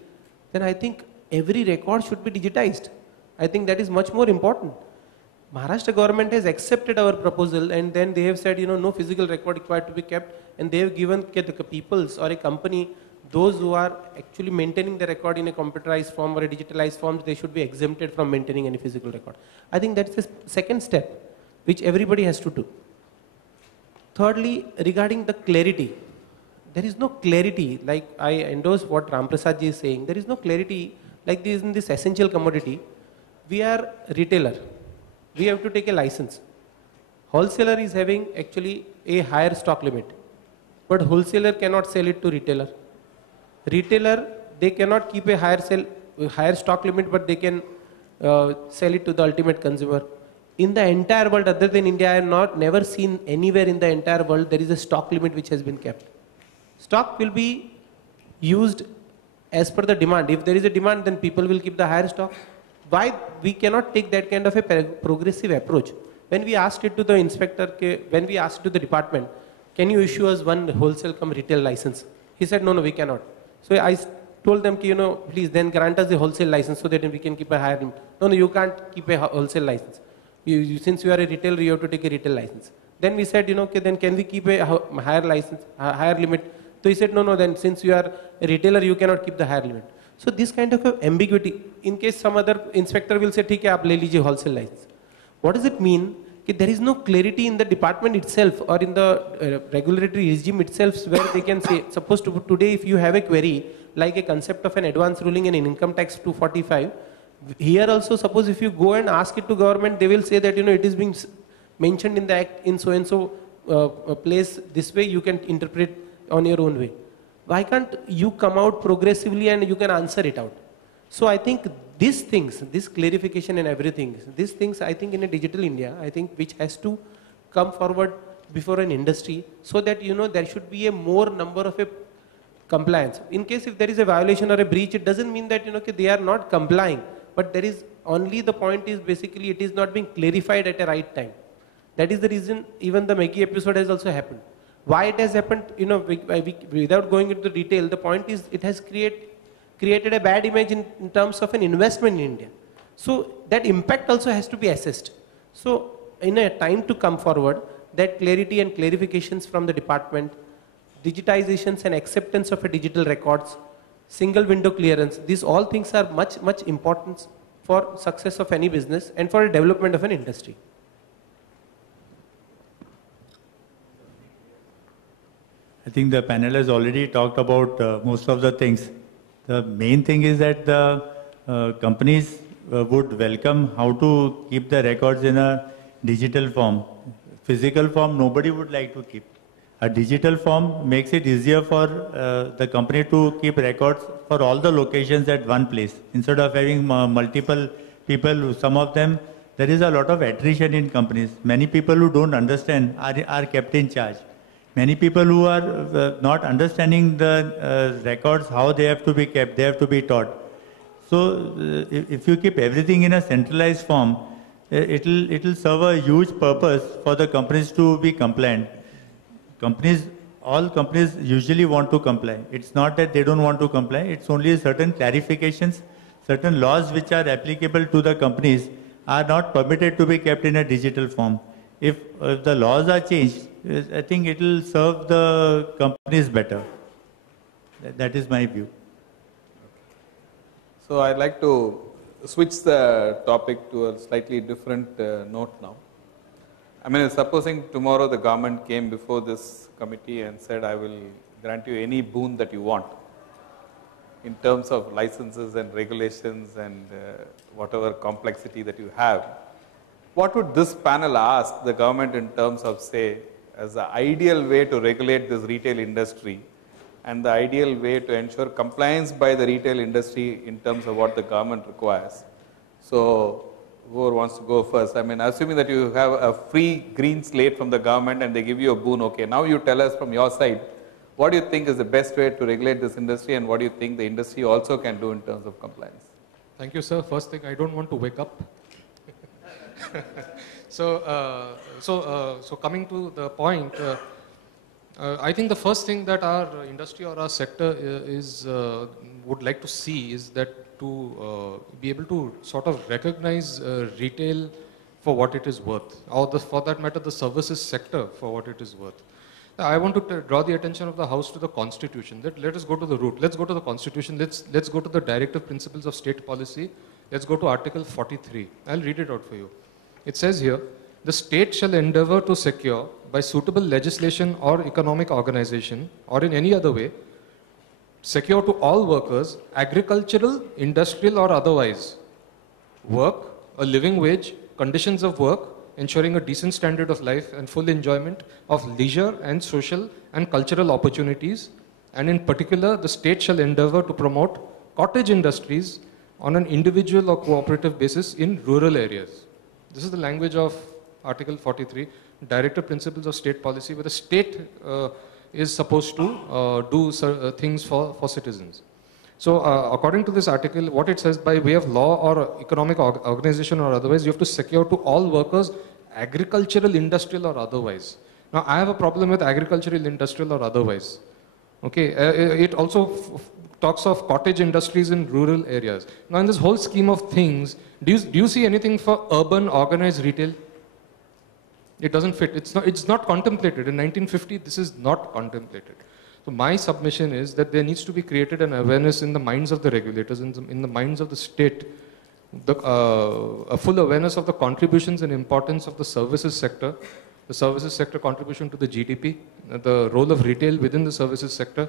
then I think every record should be digitized. I think that is much more important. Maharashtra government has accepted our proposal, and then they have said, no physical record required to be kept, and they have given the peoples or a company, those who are actually maintaining the record in a computerized form or a digitalized form, they should be exempted from maintaining any physical record. I think that's the second step. which everybody has to do. Thirdly, regarding the clarity, there is no clarity, like I endorse what Ram Prasad ji is saying, there is no clarity like this in this essential commodity. We are retailer, we have to take a license. Wholesaler is having actually a higher stock limit, but wholesaler cannot sell it to retailer. Retailer, they cannot keep a higher stock limit, but they can sell it to the ultimate consumer. In the entire world, other than India, I have never seen anywhere in the entire world there is a stock limit which has been kept. Stock will be used as per the demand. If there is a demand, then people will keep the higher stock. Why we cannot take that kind of a progressive approach? When we asked it to the inspector, when we asked to the department, can you issue us one wholesale come retail license? He said, no, we cannot. So I told them, please then grant us a wholesale license so that we can keep a higher limit. No, you can't keep a wholesale license. Since you are a retailer, you have to take a retail license. Then we said, then can we keep a higher license, a higher limit? So he said, no, then since you are a retailer, you cannot keep the higher limit. So this kind of ambiguity, in case some other inspector will say, ठीक है आप ले लीजिए wholesale license. What does it mean? That there is no clarity in the department itself or in the regulatory regime itself where they can say, suppose today if you have a query like a concept of an advance ruling and an income tax 245, here also suppose if you go and ask it to government, they will say that it is being mentioned in the act in so and so place this way, you can interpret on your own way. Why can't you come out progressively and you can answer it out? So I think these things, this clarification and everything, these things I think in a digital India, I think which has to come forward before an industry so that there should be a more number of a compliance. In case if there is a violation or a breach, it doesn't mean that they are not complying, but there is only the point is basically it is not being clarified at a right time. That is the reason even the Maggie episode has also happened. Why it has happened, without going into the detail, the point is it has created a bad image in terms of an investment in India. So that impact also has to be assessed. So in a time to come forward, that clarity and clarifications from the department, digitizations and acceptance of a digital records, single window clearance, these all things are much important for success of any business and for a development of an industry. I think the panel has already talked about most of the things. The main thing is that the companies would welcome how to keep the records in a digital form. Physical form, nobody would like to keep. A digital form makes it easier for the company to keep records for all the locations at one place. Instead of having multiple people, some of them, there is a lot of attrition in companies. Many people who don't understand are kept in charge. Many people who are not understanding the records, how they have to be kept, they have to be taught. So if you keep everything in a centralized form, it'll serve a huge purpose for the companies to be compliant. All companies usually want to comply. It's not that they don't want to comply, it's only certain clarifications, certain laws which are applicable to the companies are not permitted to be kept in a digital form. If the laws are changed, I think it will serve the companies better. That is my view. So I'd like to switch the topic to a slightly different note now. I mean, supposing tomorrow the government came before this committee and said, I will grant you any boon that you want in terms of licenses and regulations and whatever complexity that you have. What would this panel ask the government in terms of, say, as the ideal way to regulate this retail industry and the ideal way to ensure compliance by the retail industry in terms of what the government requires? So, whoever wants to go first, I mean, assuming that you have a free green slate from the government and they give you a boon, okay, now you tell us from your side, what do you think is the best way to regulate this industry and what do you think the industry also can do in terms of compliance? Thank you, sir. First thing, I don't want to wake up. So coming to the point, I think the first thing that our industry or our sector would like to see is that to be able to sort of recognize retail for what it is worth, or for that matter, the services sector for what it is worth. I want to draw the attention of the House to the Constitution. Let us go to the root. Let's go to the Constitution. Let's go to the Directive Principles of State Policy. Let's go to Article 43. I'll read it out for you. It says here, the state shall endeavor to secure by suitable legislation or economic organization or in any other way, secure to all workers, agricultural, industrial or otherwise, work, a living wage, conditions of work, ensuring a decent standard of life and full enjoyment of leisure and social and cultural opportunities. And in particular, the state shall endeavor to promote cottage industries on an individual or cooperative basis in rural areas. This is the language of Article 43, Directive Principles of State Policy, where the state is supposed to do things for citizens. So according to this article, what it says, by way of law or economic organization or otherwise, you have to secure to all workers, agricultural, industrial or otherwise. Now I have a problem with agricultural, industrial or otherwise. Okay, it also talks of cottage industries in rural areas. Now in this whole scheme of things, do you see anything for urban organized retail? It doesn't fit. It's not contemplated. In 1950, this is not contemplated. So my submission is that there needs to be created an awareness in the minds of the regulators, in the minds of the state, a full awareness of the contributions and importance of the services sector contribution to the GDP, the role of retail within the services sector.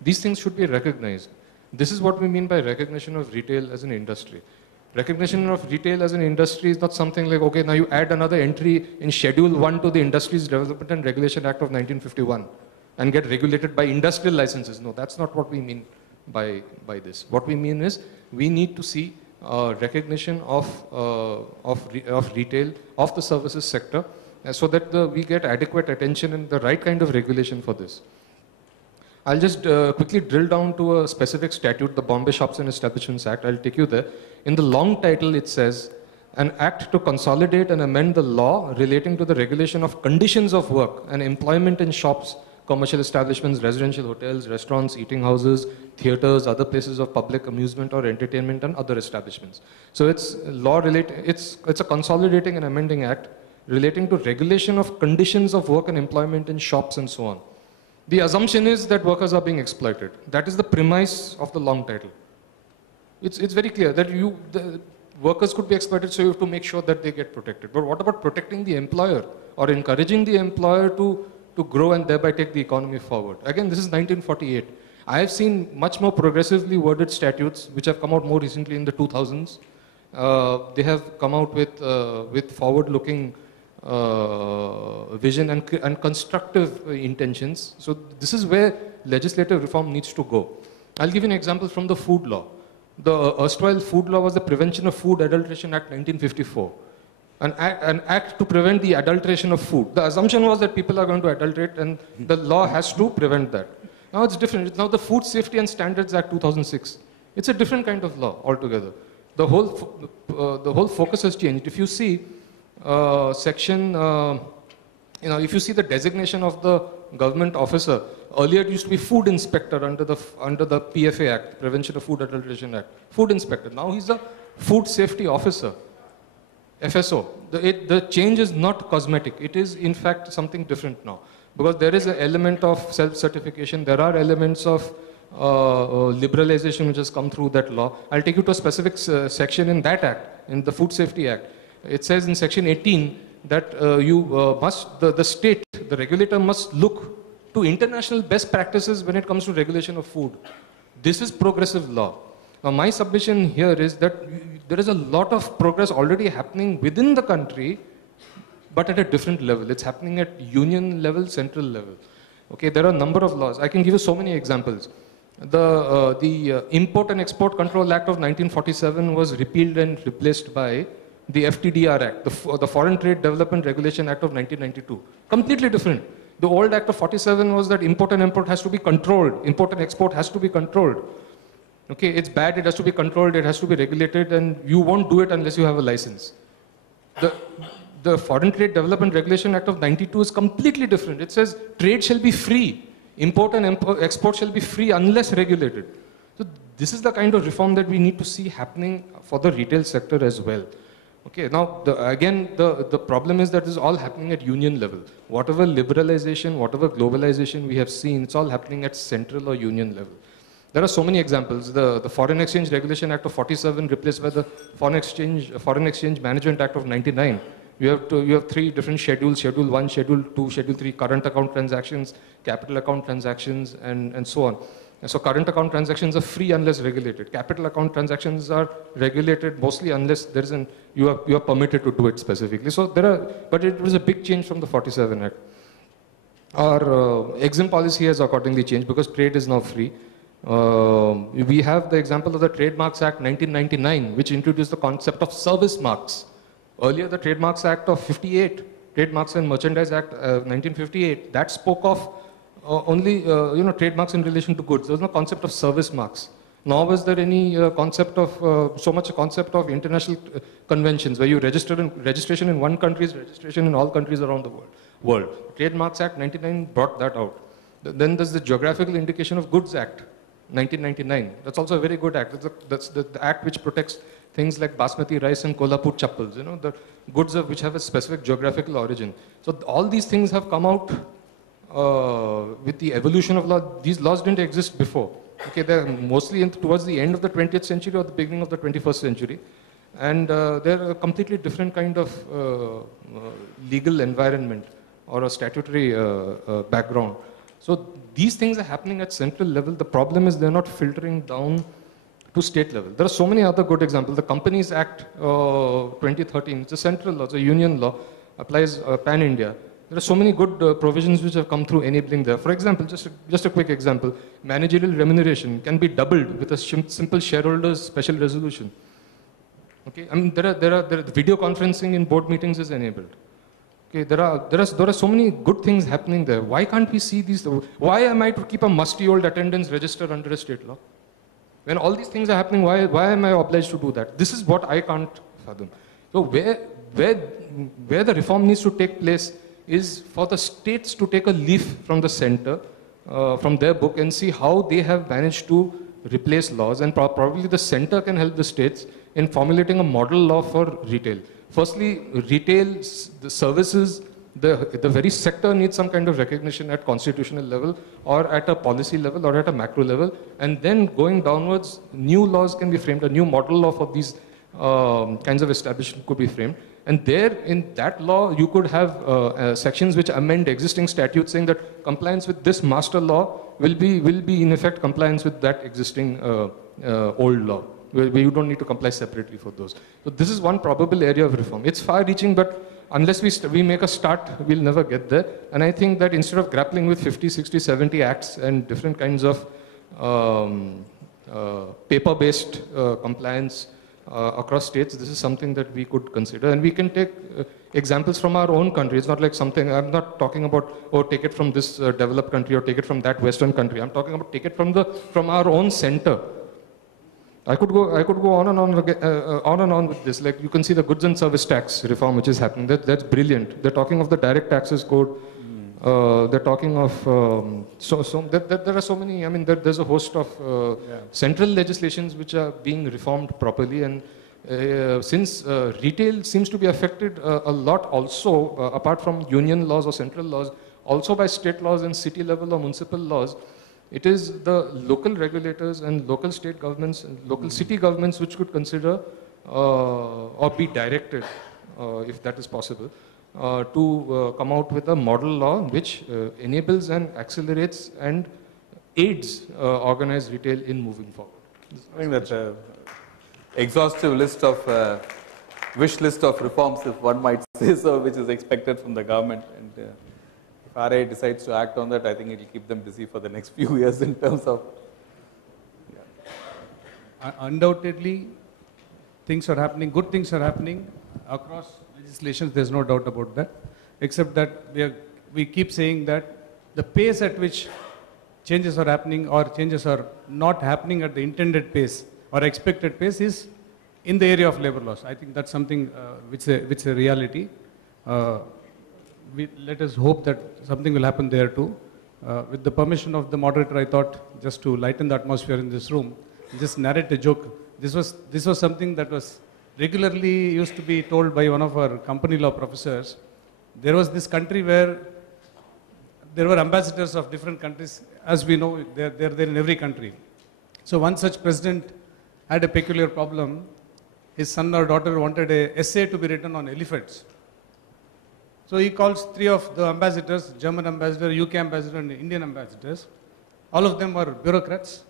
These things should be recognized. This is what we mean by recognition of retail as an industry. Recognition of retail as an industry is not something like, okay, now you add another entry in Schedule 1 to the Industries Development and Regulation Act of 1951 and get regulated by industrial licenses. No, that's not what we mean by this. What we mean is we need to see recognition of retail, of the services sector, so that we get adequate attention and the right kind of regulation for this. I'll just quickly drill down to a specific statute, the Bombay Shops and Establishments Act. I'll take you there. In the long title, it says, an act to consolidate and amend the law relating to the regulation of conditions of work and employment in shops, commercial establishments, residential hotels, restaurants, eating houses, theaters, other places of public amusement or entertainment and other establishments. So it's a consolidating and amending act relating to regulation of conditions of work and employment in shops and so on. The assumption is that workers are being exploited. That is the premise of the long title. It's very clear that the workers could be exploited, so you have to make sure that they get protected. But what about protecting the employer or encouraging the employer to grow and thereby take the economy forward? Again, this is 1948. I have seen much more progressively worded statutes which have come out more recently in the 2000s. They have come out with forward-looking vision and constructive intentions. So this is where legislative reform needs to go. I'll give you an example from the food law. The erstwhile food law was the Prevention of Food Adulteration Act 1954. An act to prevent the adulteration of food. The assumption was that people are going to adulterate and the law has to prevent that. Now it's different. It's now the Food Safety and Standards Act 2006. It's a different kind of law altogether. The whole focus has changed. If you see if you see the designation of the government officer, earlier it used to be food inspector under the PFA Act, Prevention of Food Adulteration Act. Food inspector. Now he's a food safety officer, FSO. The change is not cosmetic. It is in fact something different now, because there is an element of self-certification. There are elements of liberalization which has come through that law. I'll take you to a specific section in that act, in the Food Safety Act. It says in section 18 that the state, the regulator must look to international best practices when it comes to regulation of food. This is progressive law. Now my submission here is that there is a lot of progress already happening within the country, but at a different level. It's happening at union level, central level. Okay, there are a number of laws. I can give you so many examples. The Import and Export Control Act of 1947 was repealed and replaced by the FTDR Act, the Foreign Trade Development Regulation Act of 1992. Completely different. The old Act of 47 was that import and export has to be controlled. Import and export has to be controlled. Okay, it's bad, it has to be controlled, it has to be regulated, and you won't do it unless you have a license. The Foreign Trade Development Regulation Act of 92 is completely different. It says trade shall be free. Import and export shall be free unless regulated. So this is the kind of reform that we need to see happening for the retail sector as well. Okay, now the problem is that this is all happening at union level. Whatever liberalization, whatever globalization we have seen, it's all happening at central or union level. There are so many examples. The Foreign Exchange Regulation Act of 47 replaced by the Foreign Exchange Management Act of 99. You have three different schedules: Schedule 1, Schedule 2, Schedule 3, current account transactions, capital account transactions, and so on. And so current account transactions are free unless regulated. Capital account transactions are regulated mostly unless there is you are permitted to do it specifically. So but it was a big change from the 47 Act. Our EXIM policy has accordingly changed because trade is now free. We have the example of the Trademarks Act 1999, which introduced the concept of service marks. Earlier, the Trademarks Act of 58, Trademarks and Merchandise Act 1958, that spoke of only trademarks in relation to goods. There was no concept of service marks. Nor was there any concept of so much a concept of international conventions where you registration in one country is registration in all countries around the world. Trademarks Act 99 brought that out. Then there's the Geographical Indication of Goods Act 1999. That's also a very good act. That's the act which protects things like basmati rice and Kolhapur chappals, the goods which have a specific geographical origin. So all these things have come out with the evolution of law. These laws didn't exist before. Okay, they're mostly towards the end of the 20th century or the beginning of the 21st century. And they're a completely different kind of legal environment or a statutory background. So these things are happening at central level. The problem is they're not filtering down to state level. There are so many other good examples. The Companies Act 2013, it's a central law, it's a union law, applies pan-India. There are so many good provisions which have come through enabling there. For example, just a quick example, managerial remuneration can be doubled with a simple shareholders special resolution. Okay, I mean there are video conferencing in board meetings is enabled. Okay, there are so many good things happening there. Why can't we see these? Why am I to keep a musty old attendance register under a state law? When all these things are happening, why am I obliged to do that? This is what I can't fathom. So where the reform needs to take place is for the states to take a leaf from the center, from their book, and see how they have managed to replace laws. And probably the center can help the states in formulating a model law for retail. Firstly, retail, the services, the very sector needs some kind of recognition at constitutional level or at a policy level or at a macro level. And then going downwards, new laws can be framed, a new model law for these kinds of establishment could be framed. And there, in that law, you could have sections which amend existing statutes saying that compliance with this master law will be in effect compliance with that existing old law, where you don't need to comply separately for those. So this is one probable area of reform. It's far-reaching, but unless we make a start, we'll never get there. And I think that instead of grappling with 50, 60, 70 acts and different kinds of paper-based compliance across states, this is something that we could consider. And we can take examples from our own country. It's not like something, I'm not talking about, oh, take it from this developed country or take it from that Western country. I'm talking about take it from our own center. I could go on and on with this. Like you can see the goods and service tax reform which is happening. That's brilliant. They're talking of the direct taxes code. They're talking of there are so many. I mean, there's a host of central legislations which are being reformed properly. And since retail seems to be affected a lot, also apart from union laws or central laws, also by state laws and city level or municipal laws. It is the local regulators and local state governments and local city governments which could consider or be directed, if that is possible, to come out with a model law which enables and accelerates and aids organized retail in moving forward. I think that's an exhaustive list of wish list of reforms, if one might say so, which is expected from the government. And if RA decides to act on that, I think it will keep them busy for the next few years in terms of. Undoubtedly, things are happening, good things are happening across legislations, there's no doubt about that, except that we keep saying that the pace at which changes are happening or changes are not happening at the intended pace or expected pace is in the area of labor laws. I think that's something which is a reality. Let us hope that something will happen there too. With the permission of the moderator, I thought just to lighten the atmosphere in this room, just narrate a joke. This was something that was regularly used to be told by one of our company law professors. There was this country where there were ambassadors of different countries. As we know, they're there in every country. So one such president had a peculiar problem. His son or daughter wanted an essay to be written on elephants. So he calls 3 of the ambassadors, German ambassador, UK ambassador, and Indian ambassadors. All of them are bureaucrats.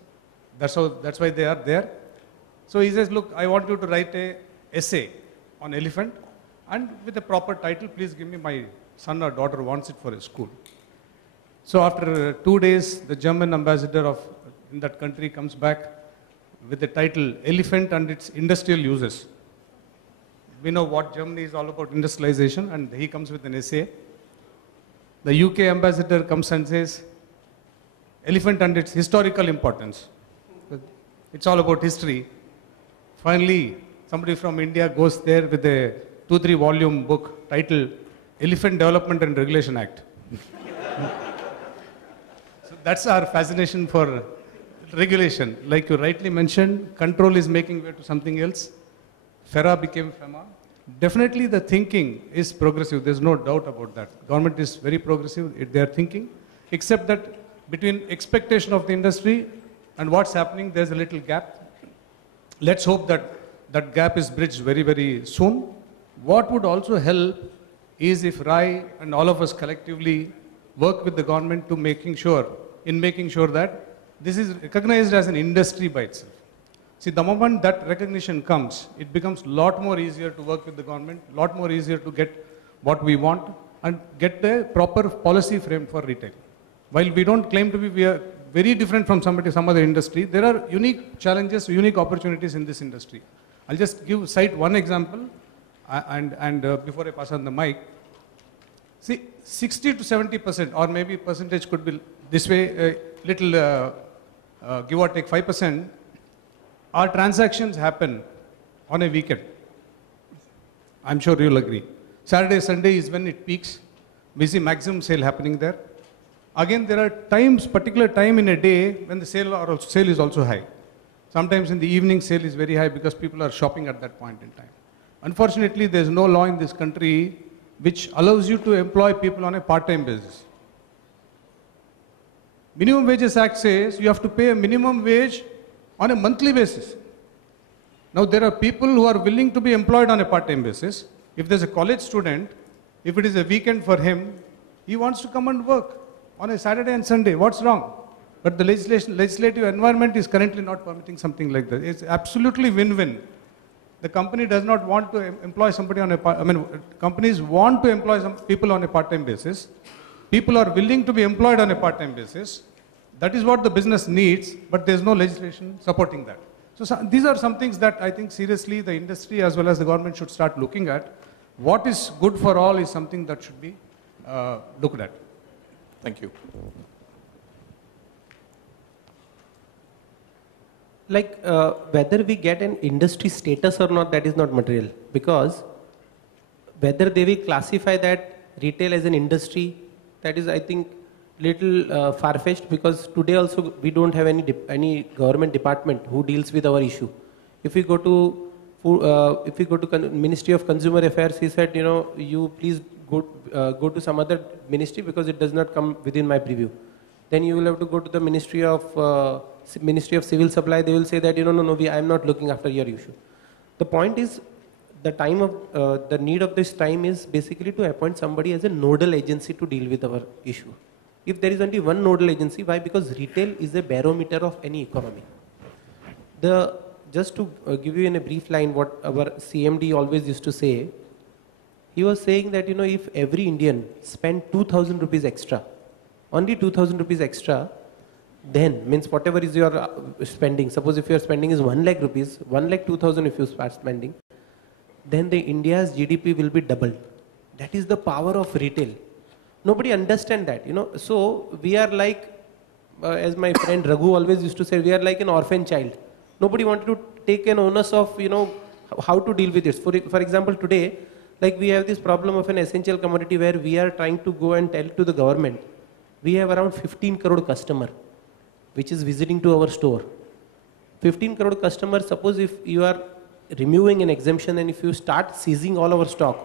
That's why they are there. So he says, look, I want you to write a essay on elephant, and with a proper title, please give me, my son or daughter wants it for his school. So after 2 days, the German ambassador in that country comes back with the title, Elephant and its Industrial Uses. We know what Germany is all about, industrialization, and he comes with an essay. The UK ambassador comes and says, Elephant and its Historical Importance. It's all about history. Finally, somebody from India goes there with a 2-3 volume book titled Elephant Development and Regulation Act. So that's our fascination for regulation. Like you rightly mentioned, control is making way to something else. FERA became FEMA. Definitely the thinking is progressive. There's no doubt about that. Government is very progressive. They are thinking, except that between expectation of the industry and what's happening, there's a little gap. Let's hope that that gap is bridged very, very soon. What would also help is if RAI and all of us collectively work with the government to making sure that this is recognized as an industry by itself. See, the moment that recognition comes, it becomes a lot more easier to work with the government, a lot more easier to get what we want and get the proper policy frame for retail. While we don't claim to be, we are very different from some other industry, there are unique challenges, unique opportunities in this industry. I'll just cite one example and before I pass on the mic. See, 60 to 70%, or maybe percentage could be this way, little give or take 5%, our transactions happen on a weekend. I'm sure you'll agree. Saturday, Sunday is when it peaks. We see maximum sale happening there. Again, there are times, particular time in a day when the sale is also high. Sometimes in the evening, sale is very high because people are shopping at that point in time. Unfortunately, there's no law in this country which allows you to employ people on a part-time basis. Minimum Wages Act says you have to pay a minimum wage on a monthly basis. Now, there are people who are willing to be employed on a part-time basis. If there's a college student, if it is a weekend for him, he wants to come and work on a Saturday and Sunday. What's wrong? But the legislative environment is currently not permitting something like that. It's absolutely win-win. The company does not want to employ somebody on companies want to employ some people on a part-time basis. People are willing to be employed on a part-time basis. That is what the business needs, but there's no legislation supporting that. So these are some things that I think seriously the industry as well as the government should start looking at. What is good for all is something that should be looked at. Thank you. Like whether we get an industry status or not, that is not material, because whether they will classify that retail as an industry, that is, I think, little far-fetched, because today also we don't have any government department who deals with our issue. If we go to Ministry of Consumer Affairs, he said, you please go to some other ministry because it does not come within my preview. Then you will have to go to the Ministry of Civil Supply. They will say that no, I am not looking after your issue. The point is, the need of this time is basically to appoint somebody as a nodal agency to deal with our issue. If there is only one nodal agency, why? Because retail is a barometer of any economy. Just to give you in a brief line what our CMD always used to say, he was saying that if every Indian spent 2,000 rupees extra, only 2,000 rupees extra, then means whatever is your spending, suppose if your spending is 1 lakh rupees, 1 lakh 2,000 if you start spending, then the India's GDP will be doubled. That is the power of retail. Nobody understand that, So we are like, as my friend Raghu always used to say, we are like an orphan child. Nobody wanted to take an onus of, how to deal with this. For example, today, like we have this problem of an essential commodity where we are trying to go and tell to the government, we have around 15 crore customer, which is visiting to our store. 15 crore customers, suppose if you are removing an exemption and if you start seizing all our stock,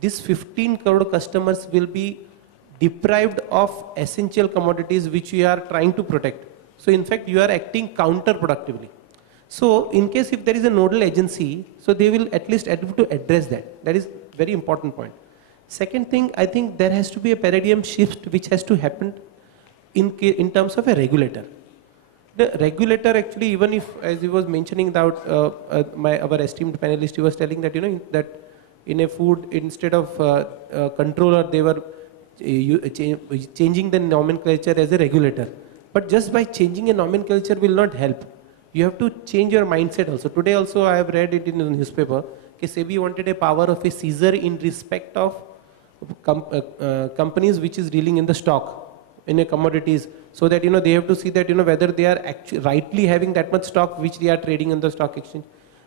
these 15 crore customers will be deprived of essential commodities which we are trying to protect. So in fact, you are acting counterproductively. So in case if there is a nodal agency, so they will at least attempt to address that. That is very important point. Second thing, I think there has to be a paradigm shift which has to happen in terms of a regulator. The regulator actually, even if, as he was mentioning that our esteemed panelist, he was telling that, that in a food, instead of controller, they were changing the nomenclature as a regulator. But just by changing a nomenclature will not help. You have to change your mindset also. Today also I have read it in the newspaper, that SEBI wanted a power of a seizure in respect of companies which is dealing in the stock, in a commodities, so that they have to see that whether they are actually rightly having that much stock which they are trading in the stock exchange.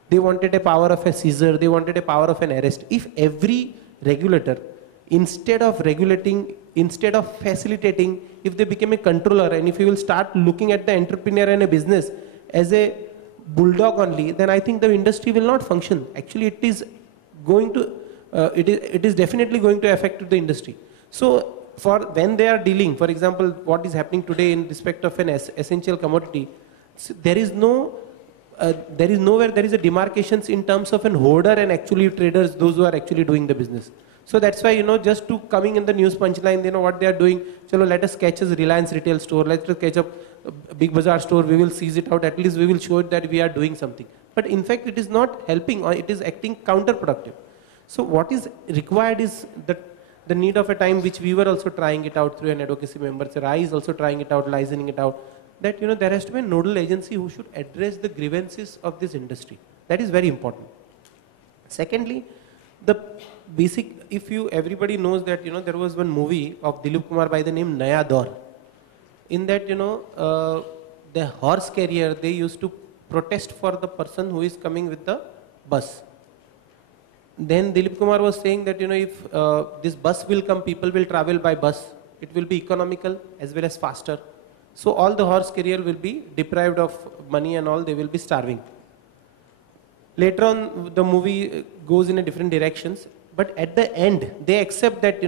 They wanted a power of a seizure, they wanted a power of an arrest. If every regulator, instead of regulating, instead of facilitating, if they become a controller, and if you will start looking at the entrepreneur and a business as a bulldog only, then I think the industry will not function. Actually, it is going to, it is definitely going to affect the industry. So, for when they are dealing, for example, what is happening today in respect of an essential commodity, there is no, nowhere there is a demarcations in terms of an holder and actually traders, those who are actually doing the business. So that's why, just to coming in the news punchline, what they are doing, chalo, let us catch a Reliance retail store, let us catch a Big Bazaar store, we will seize it out, at least we will show it that we are doing something. But in fact, it is not helping, or it is acting counterproductive. So what is required is the need of a time, which we were also trying it out through an advocacy member, RAI is also trying it out, licensing it out, that there has to be a nodal agency who should address the grievances of this industry. That is very important. Secondly, the basic, if everybody knows that there was one movie of Dilip Kumar by the name Naya Daur. In that the horse carrier, they used to protest for the person who is coming with the bus. Then Dilip Kumar was saying that if this bus will come, people will travel by bus. It will be economical as well as faster. So all the horse carrier will be deprived of money and all, they will be starving. Later on, the movie goes in a different directions, but at the end, they accept that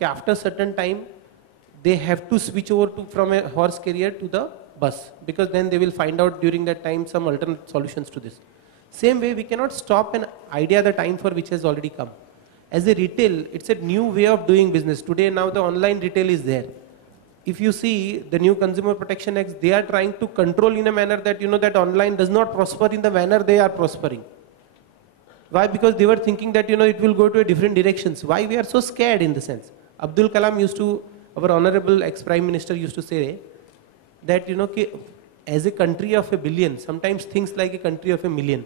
after a certain time, they have to switch over from a horse carrier to the bus, because then they will find out during that time some alternate solutions to this. Same way, we cannot stop an idea the time for which has already come. As a retail, it's a new way of doing business. Today, now the online retail is there. If you see the new Consumer Protection Act, they are trying to control in a manner that that online does not prosper in the manner they are prospering. Why? Because they were thinking that it will go to a different directions. Why we are so scared in the sense? Abdul Kalam used to, our honorable ex-Prime Minister used to say that as a country of 1 billion, sometimes things like a country of 1 million.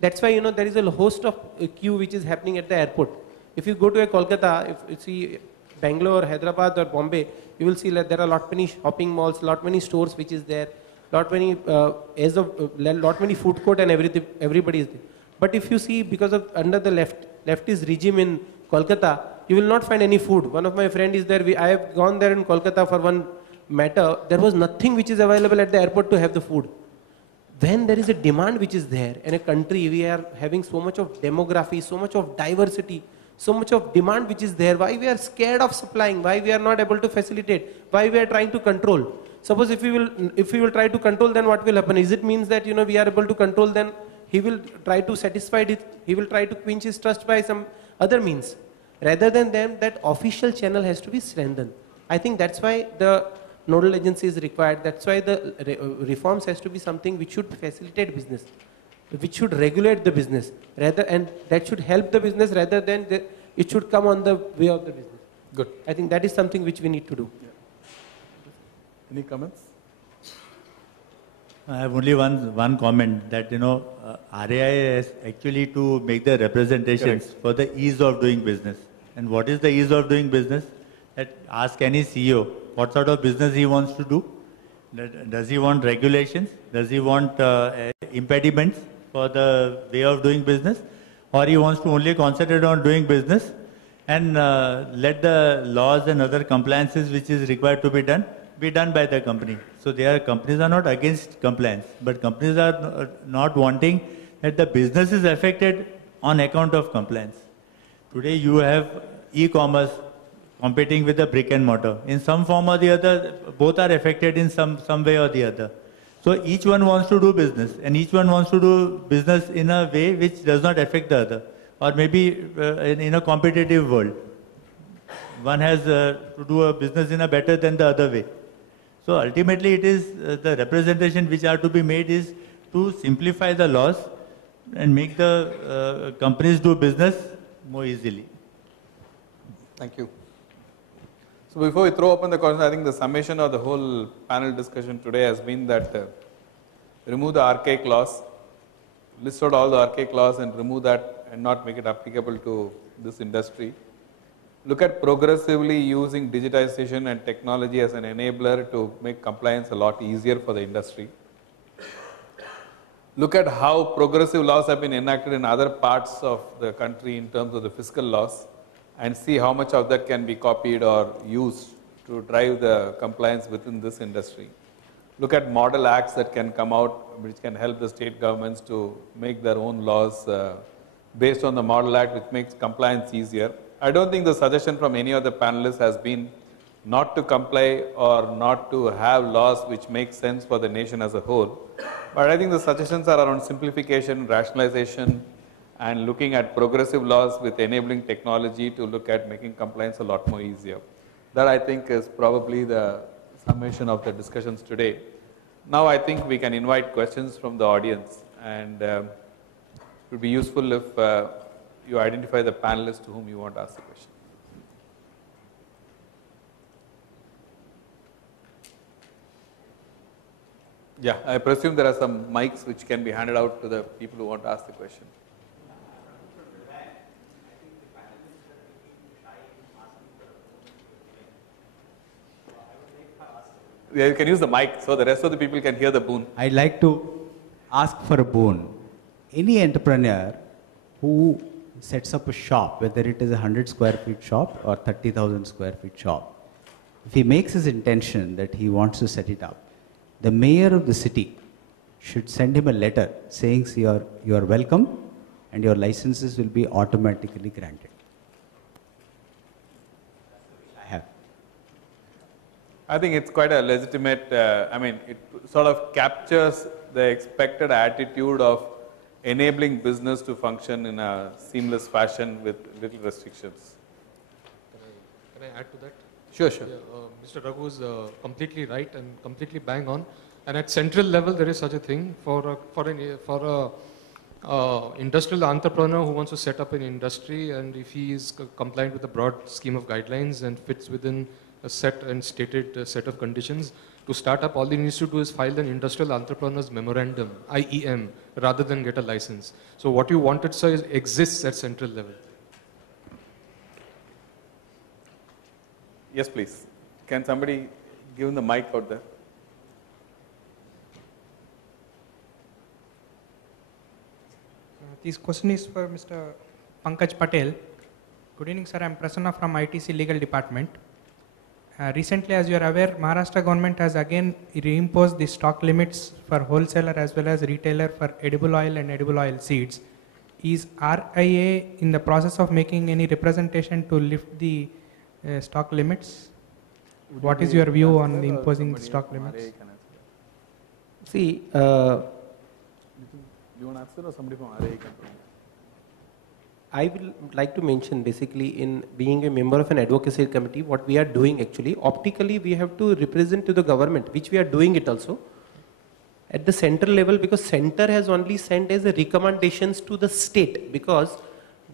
That's why there is a host of queue which is happening at the airport. If you go to a Kolkata, if you see Bangalore, Hyderabad or Bombay, you will see that there are lot many shopping malls, lot many stores which is there, lot many lot many food court and everything, everybody is there. But if you see, because of under the leftist regime in Kolkata, you will not find any food. One of my friend is there. I have gone there in Kolkata for one matter. There was nothing which is available at the airport to have the food. When there is a demand which is there in a country, we are having so much of demography, so much of diversity, so much of demand which is there. Why we are scared of supplying? Why we are not able to facilitate? Why we are trying to control? Suppose if we will try to control, then what will happen? Is it means that we are able to control? Then he will try to satisfy it. He will try to quench his trust by some other means. Rather than them, that official channel has to be strengthened. I think that's why the nodal agency is required. That's why the reforms has to be something which should facilitate business, which should regulate the business, and that should help the business rather than it should come on the way of the business. Good. I think that is something which we need to do. Yeah. Any comments? I have only one comment that RAI is actually to make the representations Correct. for the ease of doing business. And what is the ease of doing business? That ask any CEO what sort of business he wants to do. Does he want regulations? Does he want impediments for the way of doing business? Or he wants to only concentrate on doing business and let the laws and other compliances which is required to be done by the company. So companies are not against compliance, but companies are not wanting that the business is affected on account of compliance. Today you have e-commerce competing with the brick and mortar. In some form or the other, both are affected in some way or the other. So each one wants to do business, and each one wants to do business in a way which does not affect the other, or maybe in a competitive world. one has to do a business in a better than the other way. So ultimately it is the representation which are to be made is to simplify the laws and make the companies do business more easily. Thank you. So before we throw open the question, I think the summation of the whole panel discussion today has been that remove the archaic laws, list out all the archaic laws and remove that and not make it applicable to this industry. Look at progressively using digitization and technology as an enabler to make compliance a lot easier for the industry. Look at how progressive laws have been enacted in other parts of the country in terms of the fiscal laws and see how much of that can be copied or used to drive the compliance within this industry. Look at model acts that can come out which can help the state governments to make their own laws based on the model act, which makes compliance easier. I don't think the suggestion from any of the panelists has been not to comply or not to have laws which make sense for the nation as a whole. But I think the suggestions are around simplification, rationalization, and looking at progressive laws with enabling technology to look at making compliance a lot more easier. That I think is probably the summation of the discussions today. Now I think we can invite questions from the audience, and it would be useful if you identify the panelists to whom you want to ask the question. Yeah, I presume there are some mics which can be handed out to the people who want to ask the question. Yeah, you can use the mic so the rest of the people can hear the boon. I'd like to ask for a boon. Any entrepreneur who sets up a shop, whether it is a 100 square feet shop or 30,000 square feet shop, if he makes his intention that he wants to set it up, the mayor of the city should send him a letter saying you are welcome and your licenses will be automatically granted. I have. I think it's quite a legitimate, it sort of captures the expected attitude of enabling business to function in a seamless fashion with little restrictions. Can I add to that? Sure, sure. Yeah, Mr. Raghu is completely right and completely bang on. And at central level, there is such a thing for a industrial entrepreneur who wants to set up an industry, and if he is compliant with a broad scheme of guidelines and fits within a set and stated set of conditions, to start up, all he needs to do is file an industrial entrepreneur's memorandum, IEM, rather than get a license. So what you wanted, sir, is exists at central level. Yes, please. Can somebody give him the mic out there? This question is for Mr. Pankaj Patel. Good evening, sir. I am Prasanna from ITC Legal Department. Recently, as you are aware, Maharashtra government has again reimposed the stock limits for wholesaler as well as retailer for edible oil and edible oil seeds. Is RIA in the process of making any representation to lift the stock limits? What is your view on the imposing the stock limits? See, you want to answer or somebody from RIA can? I will like to mention basically in being a member of an advocacy committee, what we are doing actually, optically we have to represent to the government, which we are doing it also at the central level, because center has only sent as a recommendations to the state, because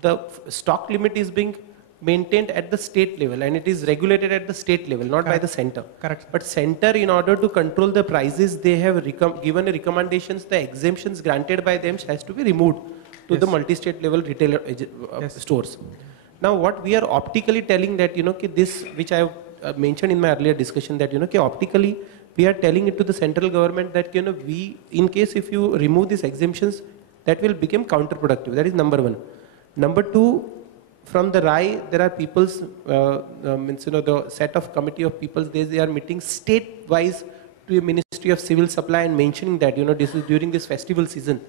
the stock limit is being maintained at the state level and it is regulated at the state level, not by the center. Correct. But center, in order to control the prices, they have given a recommendations, the exemptions granted by them has to be removed to the multi-state level retailer stores. Now what we are optically telling that, this which I have mentioned in my earlier discussion, that, optically we are telling it to the central government that, we, in case if you remove these exemptions, that will become counterproductive. That is number one. Number two, from the RAI, there are people's, the set of committee of peoples, they are meeting state-wise to a Ministry of Civil Supply and mentioning that, this is during this festival season.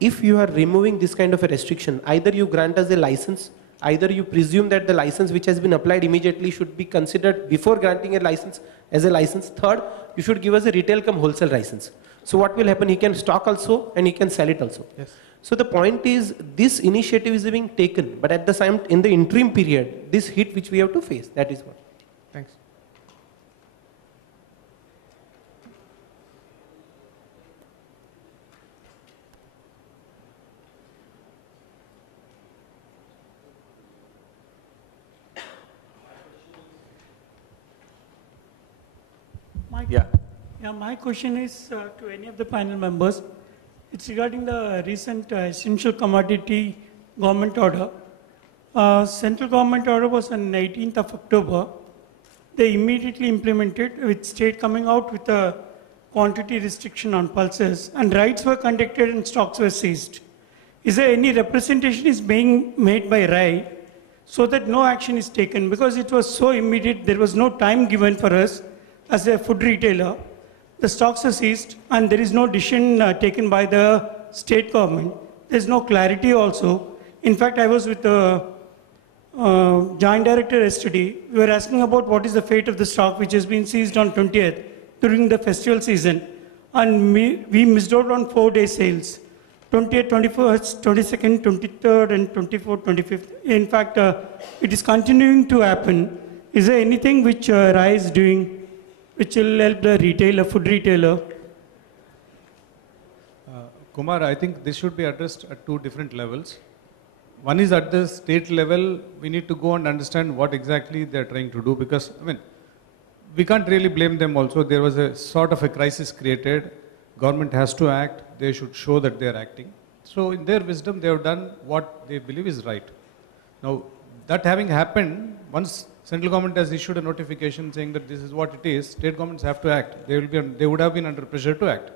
If you are removing this kind of a restriction, either you grant us a license Either you presume that the license which has been applied immediately should be considered before granting a license as a license. Third, you should give us a retail come wholesale license. So what will happen? He can stock also and he can sell it also. Yes. So the point is, this initiative is being taken, but at the same, in the interim period, this hit which we have to face, that is what. Thanks. Yeah. Yeah, my question is to any of the panel members. It's regarding the recent essential commodity government order. Central government order was on 18th of October. They immediately implemented with state coming out with a quantity restriction on pulses, and raids were conducted and stocks were seized. Is there any representation is being made by RAI so that no action is taken? Because it was so immediate, there was no time given for us as a food retailer. The stocks are seized and there is no decision taken by the state government. There's no clarity also. In fact, I was with the joint director yesterday. We were asking about what is the fate of the stock which has been seized on 20th during the festival season. And we missed out on 4-day sales. 20th, 21st, 22nd, 23rd and 24th, 25th. In fact, it is continuing to happen. Is there anything which RAI is doing which will help the retailer, food retailer? Kumar, I think this should be addressed at two different levels. One is at the state level, we need to go and understand what exactly they are trying to do, because, I mean, we can't really blame them also. There was a sort of a crisis created. Government has to act. They should show that they are acting. So in their wisdom, they have done what they believe is right. Now, that having happened, once central government has issued a notification saying that this is what it is, state governments have to act. They would have been under pressure to act.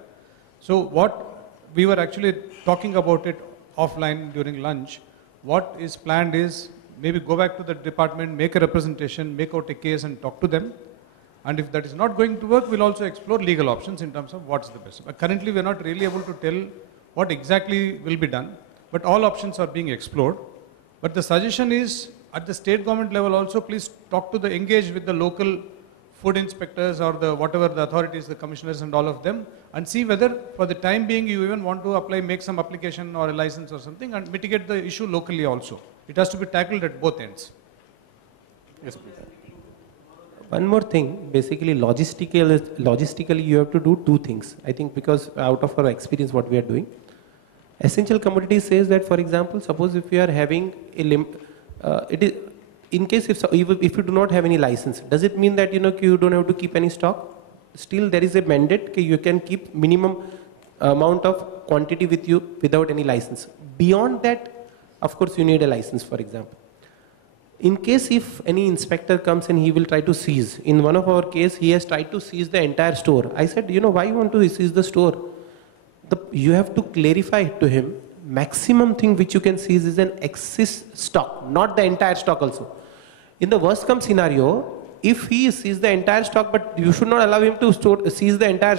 So what we were actually talking about it offline during lunch, what is planned is maybe go back to the department, make a representation, make out a case and talk to them. And if that is not going to work, we'll also explore legal options in terms of what's the best. But currently, we're not really able to tell what exactly will be done. But all options are being explored. But the suggestion is, at the state government level also, please engage with the local food inspectors or the whatever the authorities, the commissioners and all of them, and see whether for the time being you even want to make some application or a license or something and mitigate the issue locally also. It has to be tackled at both ends. Yes, please. One more thing, basically logistically you have to do two things. I think because out of our experience what we are doing, essential commodity says that, for example, suppose if you are having it is in case if you do not have any license, does it mean that you don't have to keep any stock? Still there is a mandate that you can keep minimum amount of quantity with you without any license. Beyond that, of course, you need a license, for example. In case if any inspector comes and he will try to seize, in one of our case, he has tried to seize the entire store. I said, why you want to seize the store? You have to clarify to him, maximum thing which you can seize is an excess stock, not the entire stock also. In the worst come scenario, if he seizes the entire stock, but you should not allow him to seize the entire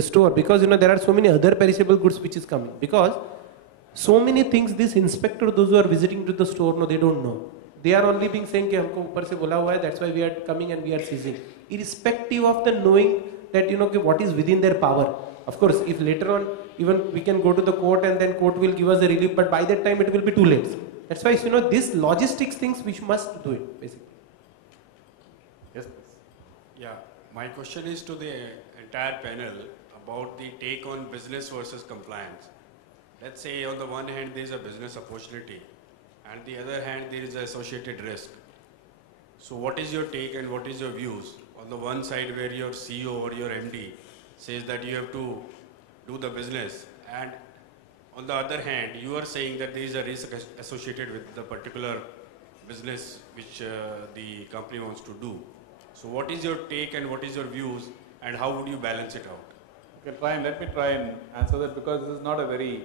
store, because there are so many other perishable goods which is coming. Because so many things this inspector, those who are visiting to the store, no, they don't know. They are only being saying, humko upar se bola hua hai, that's why we are coming and we are seizing. Irrespective of the knowing that, what is within their power. Of course, if later on, even we can go to the court and then court will give us a relief, but by that time it will be too late. That's why, this logistics things, we must do it, basically. Yes, please. Yeah, my question is to the entire panel about the take on business versus compliance. Let's say on the one hand there is a business opportunity, and the other hand there is associated risk. So what is your take and what is your views on the one side where your CEO or your MD says that you have to do the business, and on the other hand you are saying that there is a risk associated with the particular business which the company wants to do. So what is your take and what is your views and how would you balance it out? Okay, let me try and answer that, because this is not a very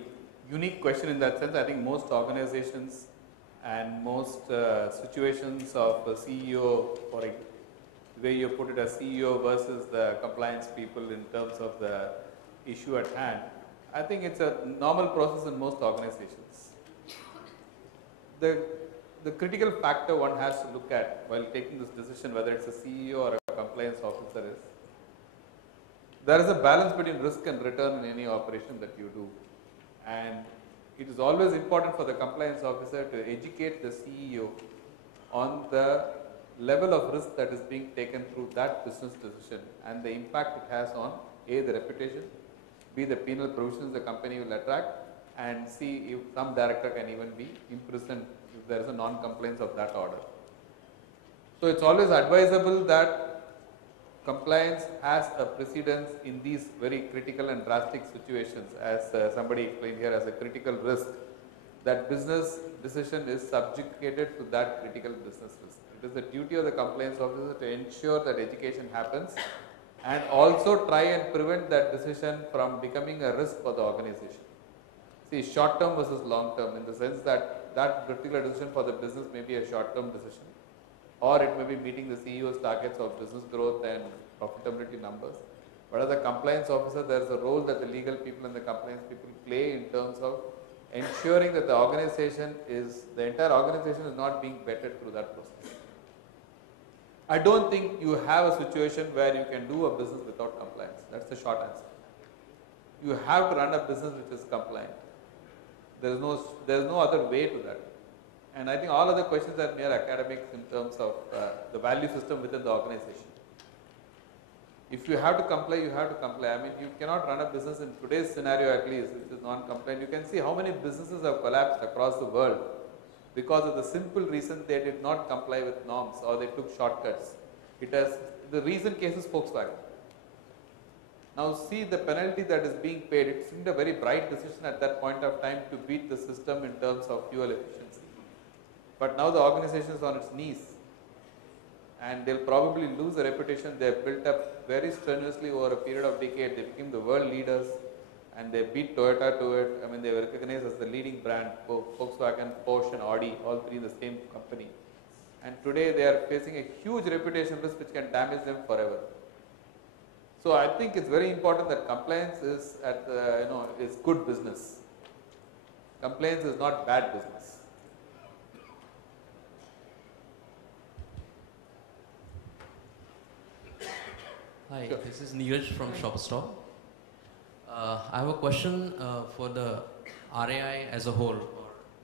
unique question in that sense. I think most organizations and most situations of a CEO, or the way you put it, a CEO versus the compliance people in terms of the issue at hand, I think it's a normal process in most organizations. The the critical factor one has to look at while taking this decision, whether it's a CEO or a compliance officer, is there is a balance between risk and return in any operation that you do. And it is always important for the compliance officer to educate the CEO on the level of risk that is being taken through that business decision and the impact it has on A, the reputation, B, the penal provisions the company will attract, and C, if some director can even be imprisoned if there is a non-compliance of that order. So it's always advisable that compliance has a precedence in these very critical and drastic situations, as somebody explained here, as a critical risk. That business decision is subjugated to that critical business risk. It is the duty of the compliance officer to ensure that education happens and also try and prevent that decision from becoming a risk for the organization. See, short term versus long term, in the sense that that particular decision for the business may be a short term decision, or it may be meeting the CEO's targets of business growth and profitability numbers. But as a compliance officer, there is a role that the legal people and the compliance people play in terms of ensuring that the entire organization is not being vetted through that process. I don't think you have a situation where you can do a business without compliance. That's the short answer. You have to run a business which is compliant. There is no other way to that. And I think all other questions are mere academics in terms of the value system within the organization. If you have to comply, you have to comply. I mean, you cannot run a business in today's scenario, at least, which is non-compliant. You can see how many businesses have collapsed across the world because of the simple reason they did not comply with norms or they took shortcuts. The recent case is Volkswagen. Now see the penalty that is being paid. It seemed a very bright decision at that point of time to beat the system in terms of fuel efficiency. But now the organization is on its knees, and they'll probably lose the reputation they have built up very strenuously over a period of decade. They became the world leaders and they beat Toyota to it. I mean, they were recognized as the leading brand, Volkswagen, Porsche and Audi, all three in the same company. And today they are facing a huge reputation risk which can damage them forever. So I think it's very important that compliance is is good business. Compliance is not bad business. Hi, this is Neeraj from Shopstop. I have a question for the RAI as a whole,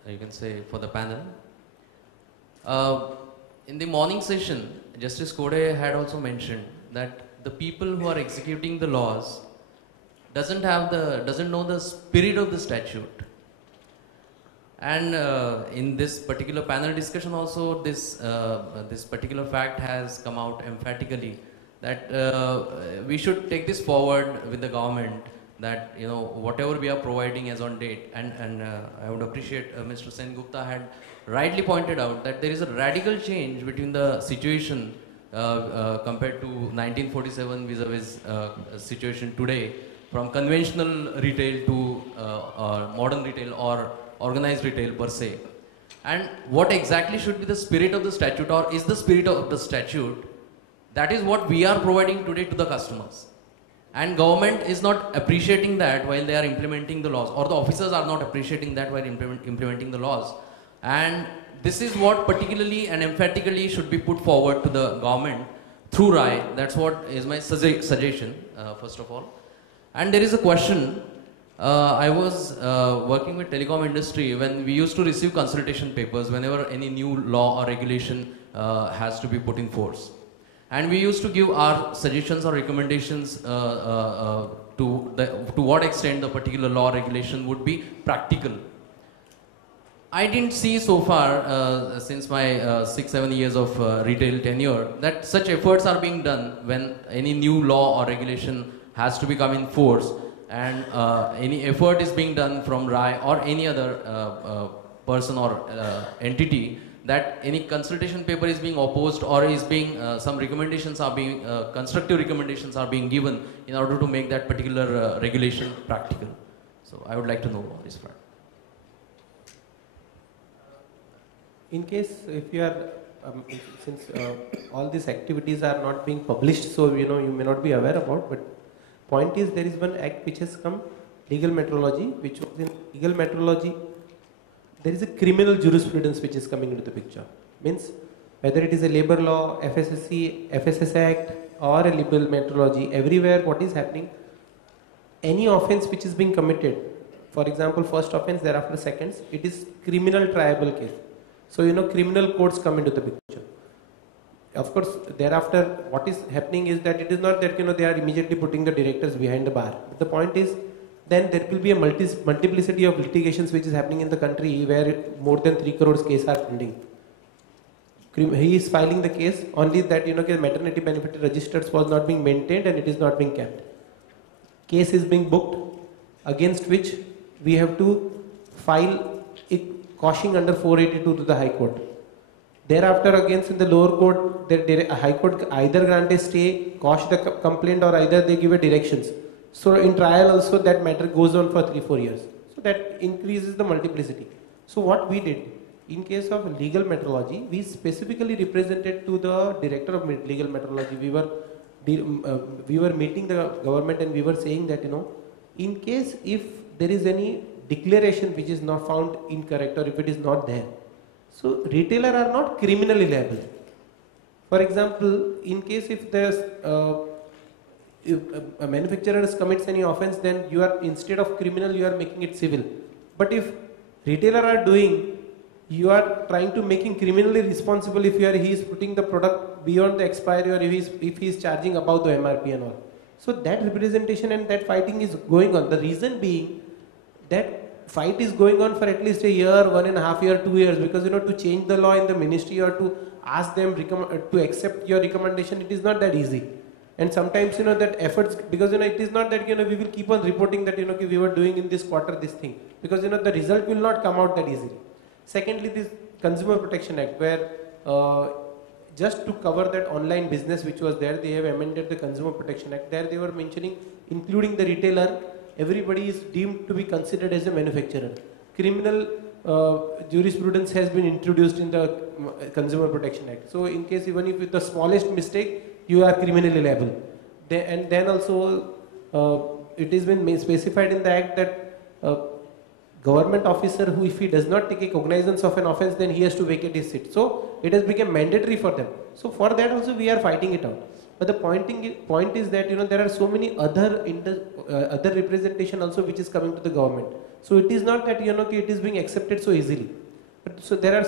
or you can say for the panel. In the morning session, Justice Kode had also mentioned that the people who are executing the laws doesn't know the spirit of the statute. And in this particular panel discussion also, this particular fact has come out emphatically, that we should take this forward with the government, that whatever we are providing as on date, and I would appreciate Mr. Sen Gupta had rightly pointed out that there is a radical change between the situation compared to 1947 vis-a-vis situation today, from conventional retail to modern retail or organized retail per se. And what exactly should be the spirit of the statute, or is the spirit of the statute? That is what we are providing today to the customers. And government is not appreciating that while they are implementing the laws, or the officers are not appreciating that while implementing the laws. And this is what particularly and emphatically should be put forward to the government through RAI. That's what is my suggestion, first of all. And there is a question. I was working with telecom industry when we used to receive consultation papers whenever any new law or regulation has to be put in force. And we used to give our suggestions or recommendations to what extent the particular law or regulation would be practical. I didn't see so far, since my 6-7 years of retail tenure, that such efforts are being done when any new law or regulation has to become in force, and any effort is being done from RAI or any other person or entity, that any consultation paper is being opposed or is being some recommendations are being constructive recommendations are being given in order to make that particular regulation practical. So I would like to know on this front. In case if you are, since all these activities are not being published, so you may not be aware about, but point is there is one act which has come, legal metrology, which was in legal metrology. there is a criminal jurisprudence which is coming into the picture. Means whether it is a labor law, FSSC, FSS Act, or a liberal metrology, everywhere what is happening, any offense which is being committed, for example, first offense, thereafter seconds, it is criminal triable case. So, you know, criminal courts come into the picture. Of course, thereafter, what is happening is that it is not that, you know, they are immediately putting the directors behind the bar. But the point is, then there will be a multiplicity of litigations which is happening in the country where more than 3 crores cases are pending. He is filing the case only that, you know, maternity benefit registers was not being maintained and it is not being kept. Case is being booked against which we have to file it quashing under 482 to the High Court. Thereafter, against in the lower court, the High Court either grant a stay, quash the complaint, or either they give a directions. So in trial also that matter goes on for 3-4 years. So that increases the multiplicity. So what we did, in case of legal metrology, we specifically represented to the director of legal metrology. We were meeting the government and we were saying that, you know, in case if there is any declaration which is not found incorrect or if it is not there, so retailer are not criminally liable. For example, in case if there's if a manufacturer commits any offense, then you are, instead of criminal, you are making it civil. But if retailer are doing, you are trying to make him criminally responsible if he is putting the product beyond the expiry or if he is charging above the MRP and all. So that representation and that fighting is going on. The reason being that fight is going on for at least a year, 1.5 years, 2 years, because, you know, to change the law in the ministry or to ask them to accept your recommendation, it is not that easy. And sometimes, you know, that efforts, because, you know, it is not that, you know, we will keep on reporting that, you know, we were doing in this quarter this thing, because, you know, the result will not come out that easily. Secondly, this Consumer Protection Act, where just to cover that online business which was there, they have amended the Consumer Protection Act. There they were mentioning, including the retailer, everybody is deemed to be considered as a manufacturer. Criminal jurisprudence has been introduced in the Consumer Protection Act. So in case even if with the smallest mistake, you are criminally liable. And then also it has been specified in the Act that government officer who, if he does not take a cognizance of an offense, then he has to vacate his seat. So it has become mandatory for them. So for that also we are fighting it out. But the point is that, you know, there are so many other representation also which is coming to the government. So it is not that, you know, it is being accepted so easily. But so there are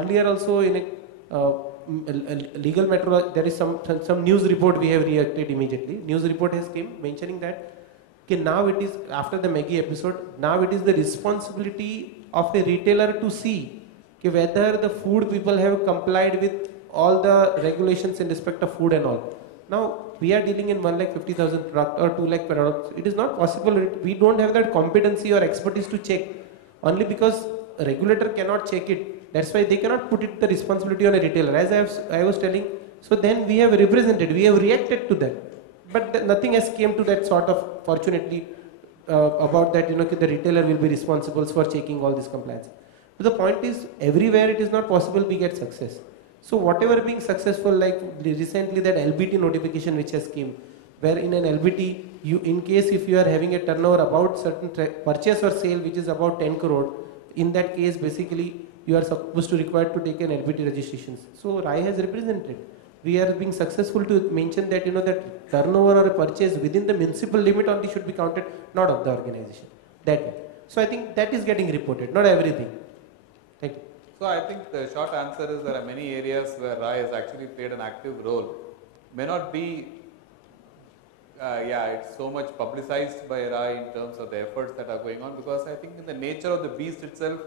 earlier also in a legal matter, there is some news report we have reacted immediately. News report has came mentioning that now it is, after the Maggie episode, now it is the responsibility of a retailer to see whether the food people have complied with all the regulations in respect of food and all. Now we are dealing in 1,50,000 products or 2 lakh products. It is not possible. We don't have that competency or expertise to check. Only because a regulator cannot check it. That's why they cannot put it the responsibility on a retailer. As I was telling, so then we have represented, we have reacted to that. But nothing has came to that sort of, fortunately, about that, you know, the retailer will be responsible for checking all this compliance. So the point is, everywhere it is not possible we get success. So whatever being successful, like recently that LBT notification which has came, where in an LBT, you, in case if you are having a turnover about certain purchase or sale which is about 10 crore, in that case basically you are supposed to required to take an LBT registrations. So RAI has represented. We are being successful to mention that, you know, that turnover or a purchase within the municipal limit only should be counted, not of the organization. That way. So I think that is getting reported, not everything. Thank you. So I think the short answer is there are many areas where RAI has actually played an active role. May not be, it's so much publicized by RAI in terms of the efforts that are going on, because I think in the nature of the beast itself,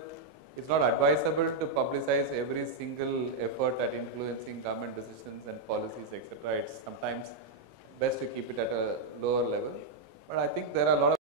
it's not advisable to publicize every single effort at influencing government decisions and policies, etc. It's sometimes best to keep it at a lower level. But I think there are a lot of